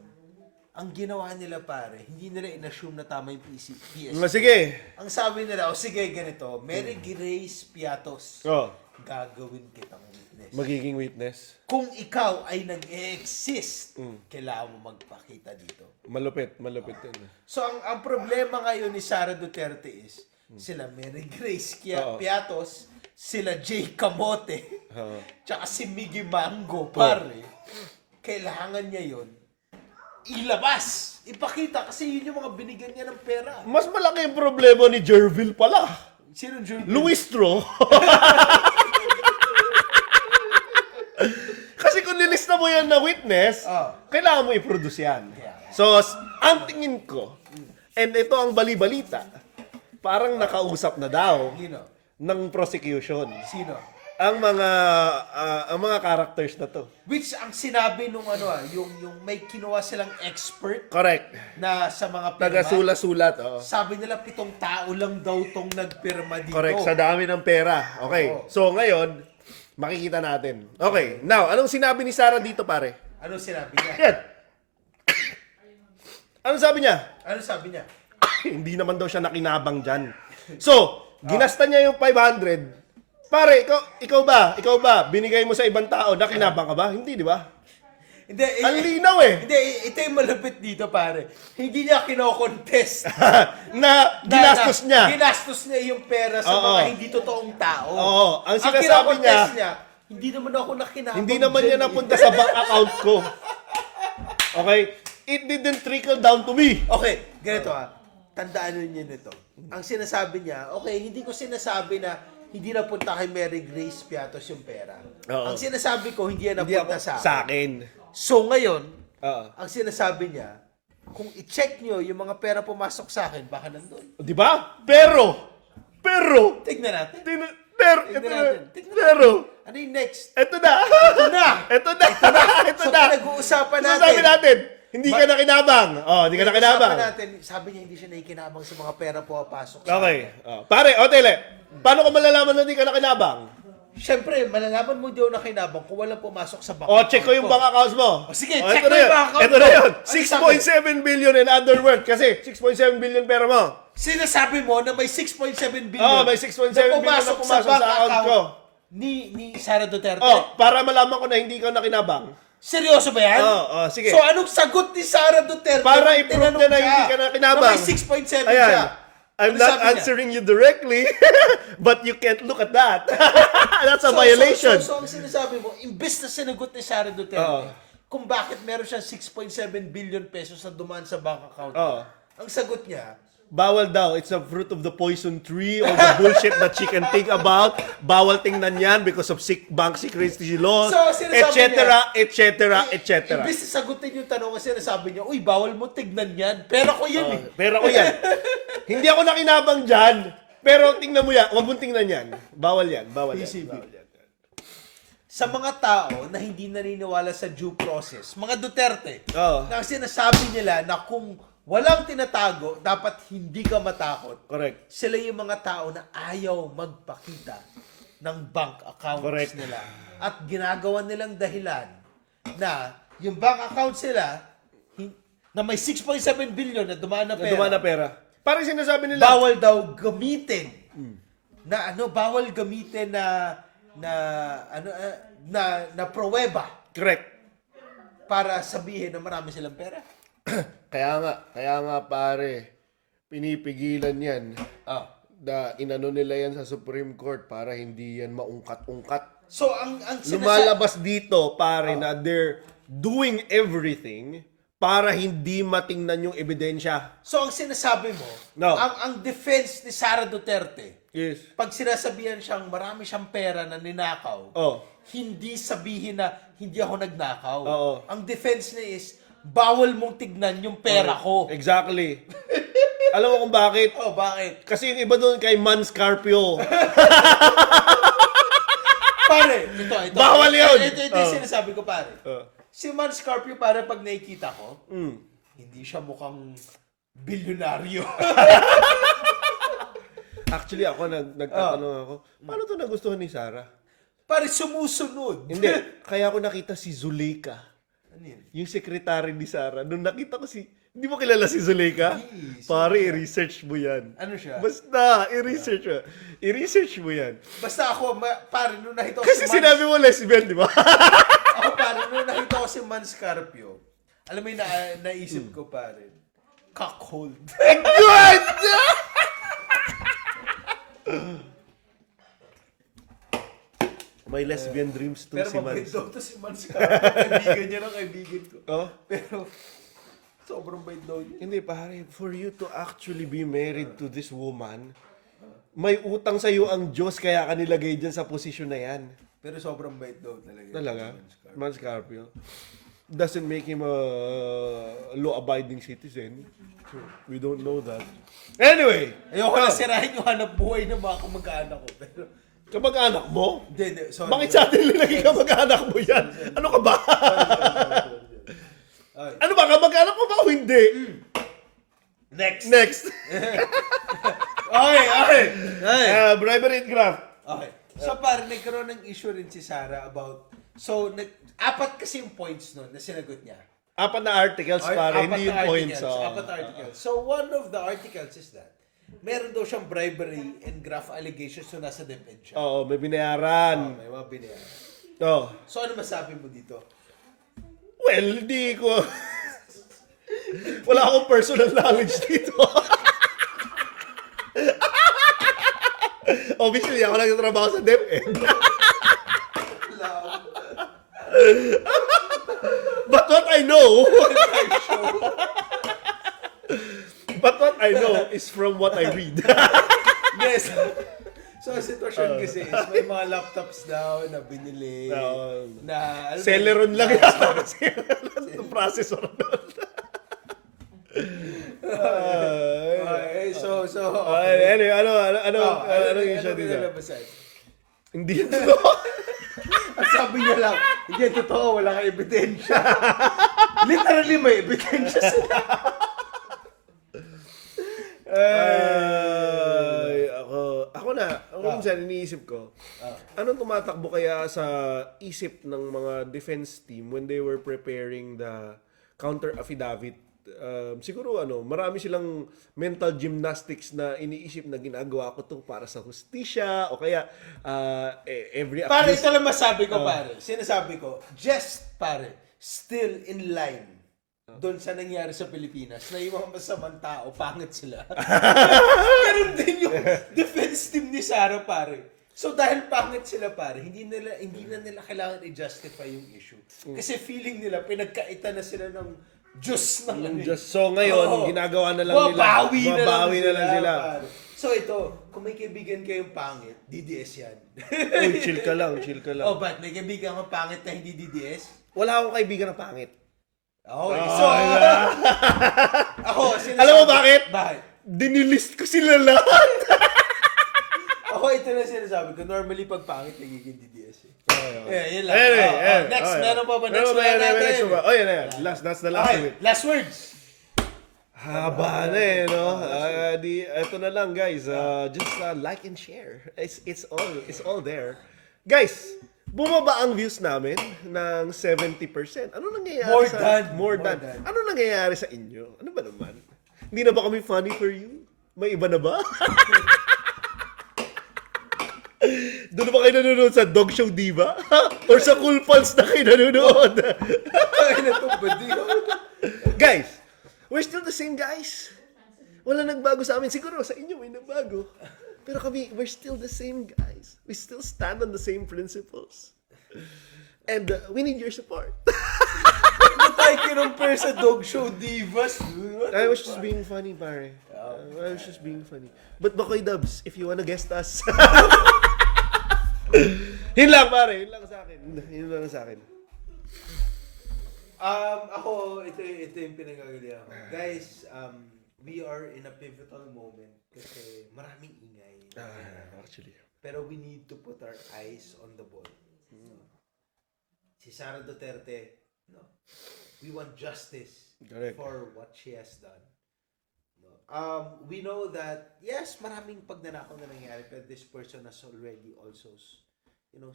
ang ginawa nila pare, hindi nila in-assume na tama yung PSA. Sige. Ang sabi nila, sige ganito, Mary Grace Piatos, Oh. gagawin kitang witness. Magiging witness. Kung ikaw ay nag-exist, kailangan mo magpakita dito. Malupit yun. So ang problema ngayon ni Sara Duterte is, sila Mary Grace Oo. Piatos, sila Jay Camote, Oo. tsaka si Miggy Mango, pare. Kailangan niya yon ilabas. Ipakita kasi yun yung mga binigyan niya ng pera. Mas malaki yung problema ni Jerville pala. Sino Jules? Luistro. Kasi kung nilista mo yan na witness, kailangan mo i-produce yan. So, ang tingin ko, and ito ang bali-balita, parang nakausap na daw Sino? ng prosecution Sino? ang mga characters na to. Which ang sinabi nung yung may kinuha silang expert Correct. na sa mga pirma. Taga-sulat-sulat. Oh. Sabi nila 7 tao lang daw tong nagpirma dito. Correct. Sa dami ng pera. Okay. Oo. So, ngayon, makikita natin. Okay. Now, anong sinabi ni Sara dito, pare? Ano sinabi niya? Yan. Anong sabi niya? Ano sabi niya? Hindi naman daw siya nakinabang dyan. So, ginasta niya yung 500. Pare, ikaw ba? Binigay mo sa ibang tao, nakinabang ka ba? Hindi, di ba? Hindi, Ang linaw eh. Hindi, ito yung malupit dito, pare. Hindi niya kino-contest. na ginastos niya. Ginastos niya yung pera sa Oo. mga hindi totoong tao. Oo. Ang sinasabi kino-contest niya, hindi naman ako nakinabang. hindi naman dyan niya eh. napunta sa bank account ko. Okay? It didn't trickle down to me. Okay, ganito Tandaan niyo nito. Ang sinasabi niya, okay, hindi ko sinasabi na hindi napunta kay Mary Grace Piatos yung pera. Oo. Ang sinasabi ko, hindi yan Hindi napunta ako sa akin. akin. So ngayon, Oo. ang sinasabi niya, kung i-check nyo yung mga pera pumasok sa akin, baka nandun. Di ba? Pero, Tignan natin. ito Tignan na. natin. Pero, Ano yung next? ito na. Ito na! Ito na. Ito So, na. pinag-uusapan natin. Sabi natin, hindi ka na kinabang. Oh, hindi ka na kinabang. Pinag-uusapan natin, sabi niya hindi siya nakikinabang sa mga pera pumapasok sa Okay. akin. Oh. Pare, Tele, paano ko malalaman na hindi ka na kinabang? Siyempre, malalaman mo di ako nakinabang kung walang pumasok sa bank. O, check ko yung bank accounts mo. O, sige, O, check ito mo na yung yun. bank account Ito na mo. yun. Ano 6.7 billion in other words. Kasi 6.7 billion pera mo. Sinasabi mo na may 6.7 billion. Oh, may 6.7 billion na pumasok sa bank account ko. Ni Sara Duterte. Oh, para malaman ko na hindi ka na kinabang. Seryoso ba yan? Oh, sige. So, anong sagot ni Sara Duterte? Para nung i-prove tinanong niya na siya hindi ka na kinabang. Na may 6.7 Ayan. siya. I'm Ano not sabi niya? answering you directly, but you can't look at that. That's a violation. So, ang sinasabi mo, imbes na sinagot ni Sara Duterte, Oo. kung bakit meron siyang 6.7 billion pesos na dumaan sa bank account, Oo. ang sagot niya, Bawal daw. It's a fruit of the poison tree. All the bullshit that she can think about. Bawal tingnan yan because of bank secrecy laws, So, sinasabi etc. imbes na sagutin yung tanong kasi nasabi niya, uy, bawal mo tignan yan. Pero ko yan eh. Pero ko yan. Hindi ako nakinabang dyan. Pero tingnan mo yan. Huwag mong tingnan yan. Bawal yan. Bawal yan. PCB. Bawal yan. Sa mga tao na hindi naniniwala sa due process, mga Duterte, Oo. na sinasabi nila na kung walang tinatago, dapat hindi ka matakot. Correct. Sila yung mga tao na ayaw magpakita ng bank accounts Correct. nila. At ginagawa nilang dahilan na yung bank accounts nila na may 6.7 billion na dumaan na pera, Dumaan na pera. Parang sinasabi nila. bawal daw gamitin bawal gamitin na pruweba Correct. para sabihin na marami silang pera. Kaya nga pare, pinipigilan yan. Inano nila yan sa Supreme Court para hindi yan maungkat-ungkat. So ang Lumalabas dito pare na they're doing everything para hindi matingnan yung ebidensya. So ang sinasabi mo, No. ang defense ni Sara Duterte, Yes. pag sinasabihan siyang marami siyang pera na ninakaw, Oh. hindi sabihin na hindi ako nagnakaw. Oo. Ang defense niya is, bawal mong tignan yung pera ko. Exactly. Alam mo kung bakit? Oh, bakit? Kasi yung iba doon kay Man Scarpio. Pare, ito. Bawal yun. Ito yung sinasabi ko, pare. Oh. Si Man Scarpio, pare, pag nakikita ko, hindi siya mukhang bilyonaryo. Actually, ako nagtatanong ako, paano to nagustuhan ni Sarah? Pare, sumusunod. Hindi. Kaya ako nakita si Zuleika. Ano yun? Yung secretary ni Sarah. Nung nakita ko hindi mo kilala si Zuleika? Yes. Pare, i-research mo yan. Ano siya? Basta, i-research mo. I-research mo yan. Basta ako, pare, nung nakita ko Kasi si Man... sinabi mo lesbian, di ba? Ako, pare, nung nakita ko si Man Scarpio, alam mo yung naisip ko, pare, cockhold. Good! May lesbian dreams too Pero si mabait Mans. daw to si Man Scarpio. Kaibigan niya ng kaibigan ko. Oh? Pero, sobrang bait daw niya. Hindi pare, for you to actually be married to this woman, may utang sa iyo ang Diyos kaya ka nilagay dyan sa posisyon na yan. Pero sobrang bait daw talaga. Talaga? Si Man Scarpio. Man Scarpio. Doesn't make him a law-abiding citizen. We don't know that. Anyway! Ayoko na sirahin yung hanap buhay ng mga kamag-anak ko. Pero, Kamag-anak mo? hindi, sorry. Bakit sa atin nilagay kamag-anak mo yan? Ano ka ba? Ay. Ano ba? Kamag-anak mo ba o hindi? Next. Next. Okay. Bribery and graft. Okay. So, pare, nagkaroon ng issue rin si Sarah about... So, apat kasi yung points nun na sinagot niya. Apat na articles para hindi yung points. Apat na articles. So, one of the articles is that meron daw siyang bribery and graft allegations na nasa DepEd siya. Oo, may binayaran. May mga binayaran. Oh. So, ano masabi mo dito? Well, hindi ko... Wala akong personal knowledge dito. Obviously, ako nagtatrabaho sa DepEd. But what I know... But what I know is from what I read. Yes. So, sitwasyon kasi is may mga laptops daw na binili na alam mo, Celeron lang yata kasi yung processor doon. Okay, so Anyway, ano yung siya dito? pinalabasan? Hindi yan totoo. At sabi niya lang, hindi yan totoo, wala kang ebidensya. Literally may ebidensya sila. Ako minsan iniisip ko, anong tumatakbo kaya sa isip ng mga defense team when they were preparing the counter affidavit? Siguro marami silang mental gymnastics na iniisip na ginagawa ko to para sa hustisya o kaya every Pare, ito lang masabi ko, pare. Sinasabi ko, just, pare, still in line doon sa nangyari sa Pilipinas na yung mga masamang tao, pangit sila. Ganun din yung defense team ni Sara, pare. So dahil pangit sila, pare, hindi na nila kailangan i-justify yung issue. Kasi feeling nila, pinagkaitan na sila ng Diyos ng So ngayon, ginagawa na lang nila. Babawi na lang sila. Pare. So ito, kung may kaibigan kayong pangit, DDS yan. Uy, chill ka lang. Oh, but may kaibigan kang pangit na hindi DDS? Wala akong kaibigan na pangit. Okay, so, ako, Alam mo bakit? Bakit? Dinilist ko sila lahat. Ako, ito na sinasabi ko. Normally, pag pangit, nagiging DDS eh. Yun lang. Anyway, Next, meron pa ba? Meron Next ba? na natin. Oh, yan. That's the last of Okay, it. last words. Haba na no? Ito na lang, guys. Just like and share. It's all there. Guys, bumaba ang views namin ng 70%. Ano nangyayari More than. Ano nangyayari sa inyo? Ano ba naman? Hindi na ba kami funny for you? May iba na ba? Doon na ba kayo nanonood sa Dog Show Diva? Or sa Cool Pals na kayo nanonood? Ay, natubad. Guys, we're still the same guys. Wala nagbago sa amin. Siguro sa inyo may nagbago. Pero kami, we're still the same guys. We still stand on the same principles. And we need your support. Ano tayo kinumpare sa Dog Show Divas? I was just being funny, pare. I was just being funny. But Bakoy Dubs, if you wanna guest us. Yun lang, pare. Yun lang sa akin. Ako, ito yung pinagagalihan ko. Guys, we are in a pivotal moment kasi maraming ingay. Actually. Pero we need to put our eyes on the ball. Si Sara Duterte, we want justice Correct. for what she has done. We know that, yes, maraming pagnanakaw na nangyari, but this person has already also,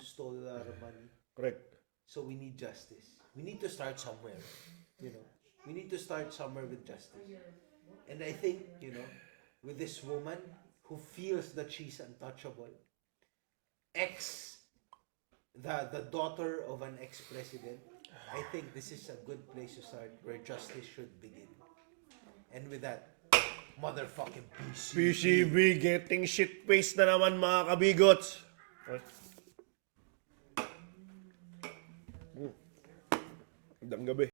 stole a lot of money. Correct. So we need justice. We need to start somewhere. We need to start somewhere with justice. And I think, with this woman who feels that she's untouchable, the daughter of an ex-president, I think this is a good place to start where justice should begin. And with that, motherfucking PCB getting shit-faced na naman, mga kabigots. Gandang gabi.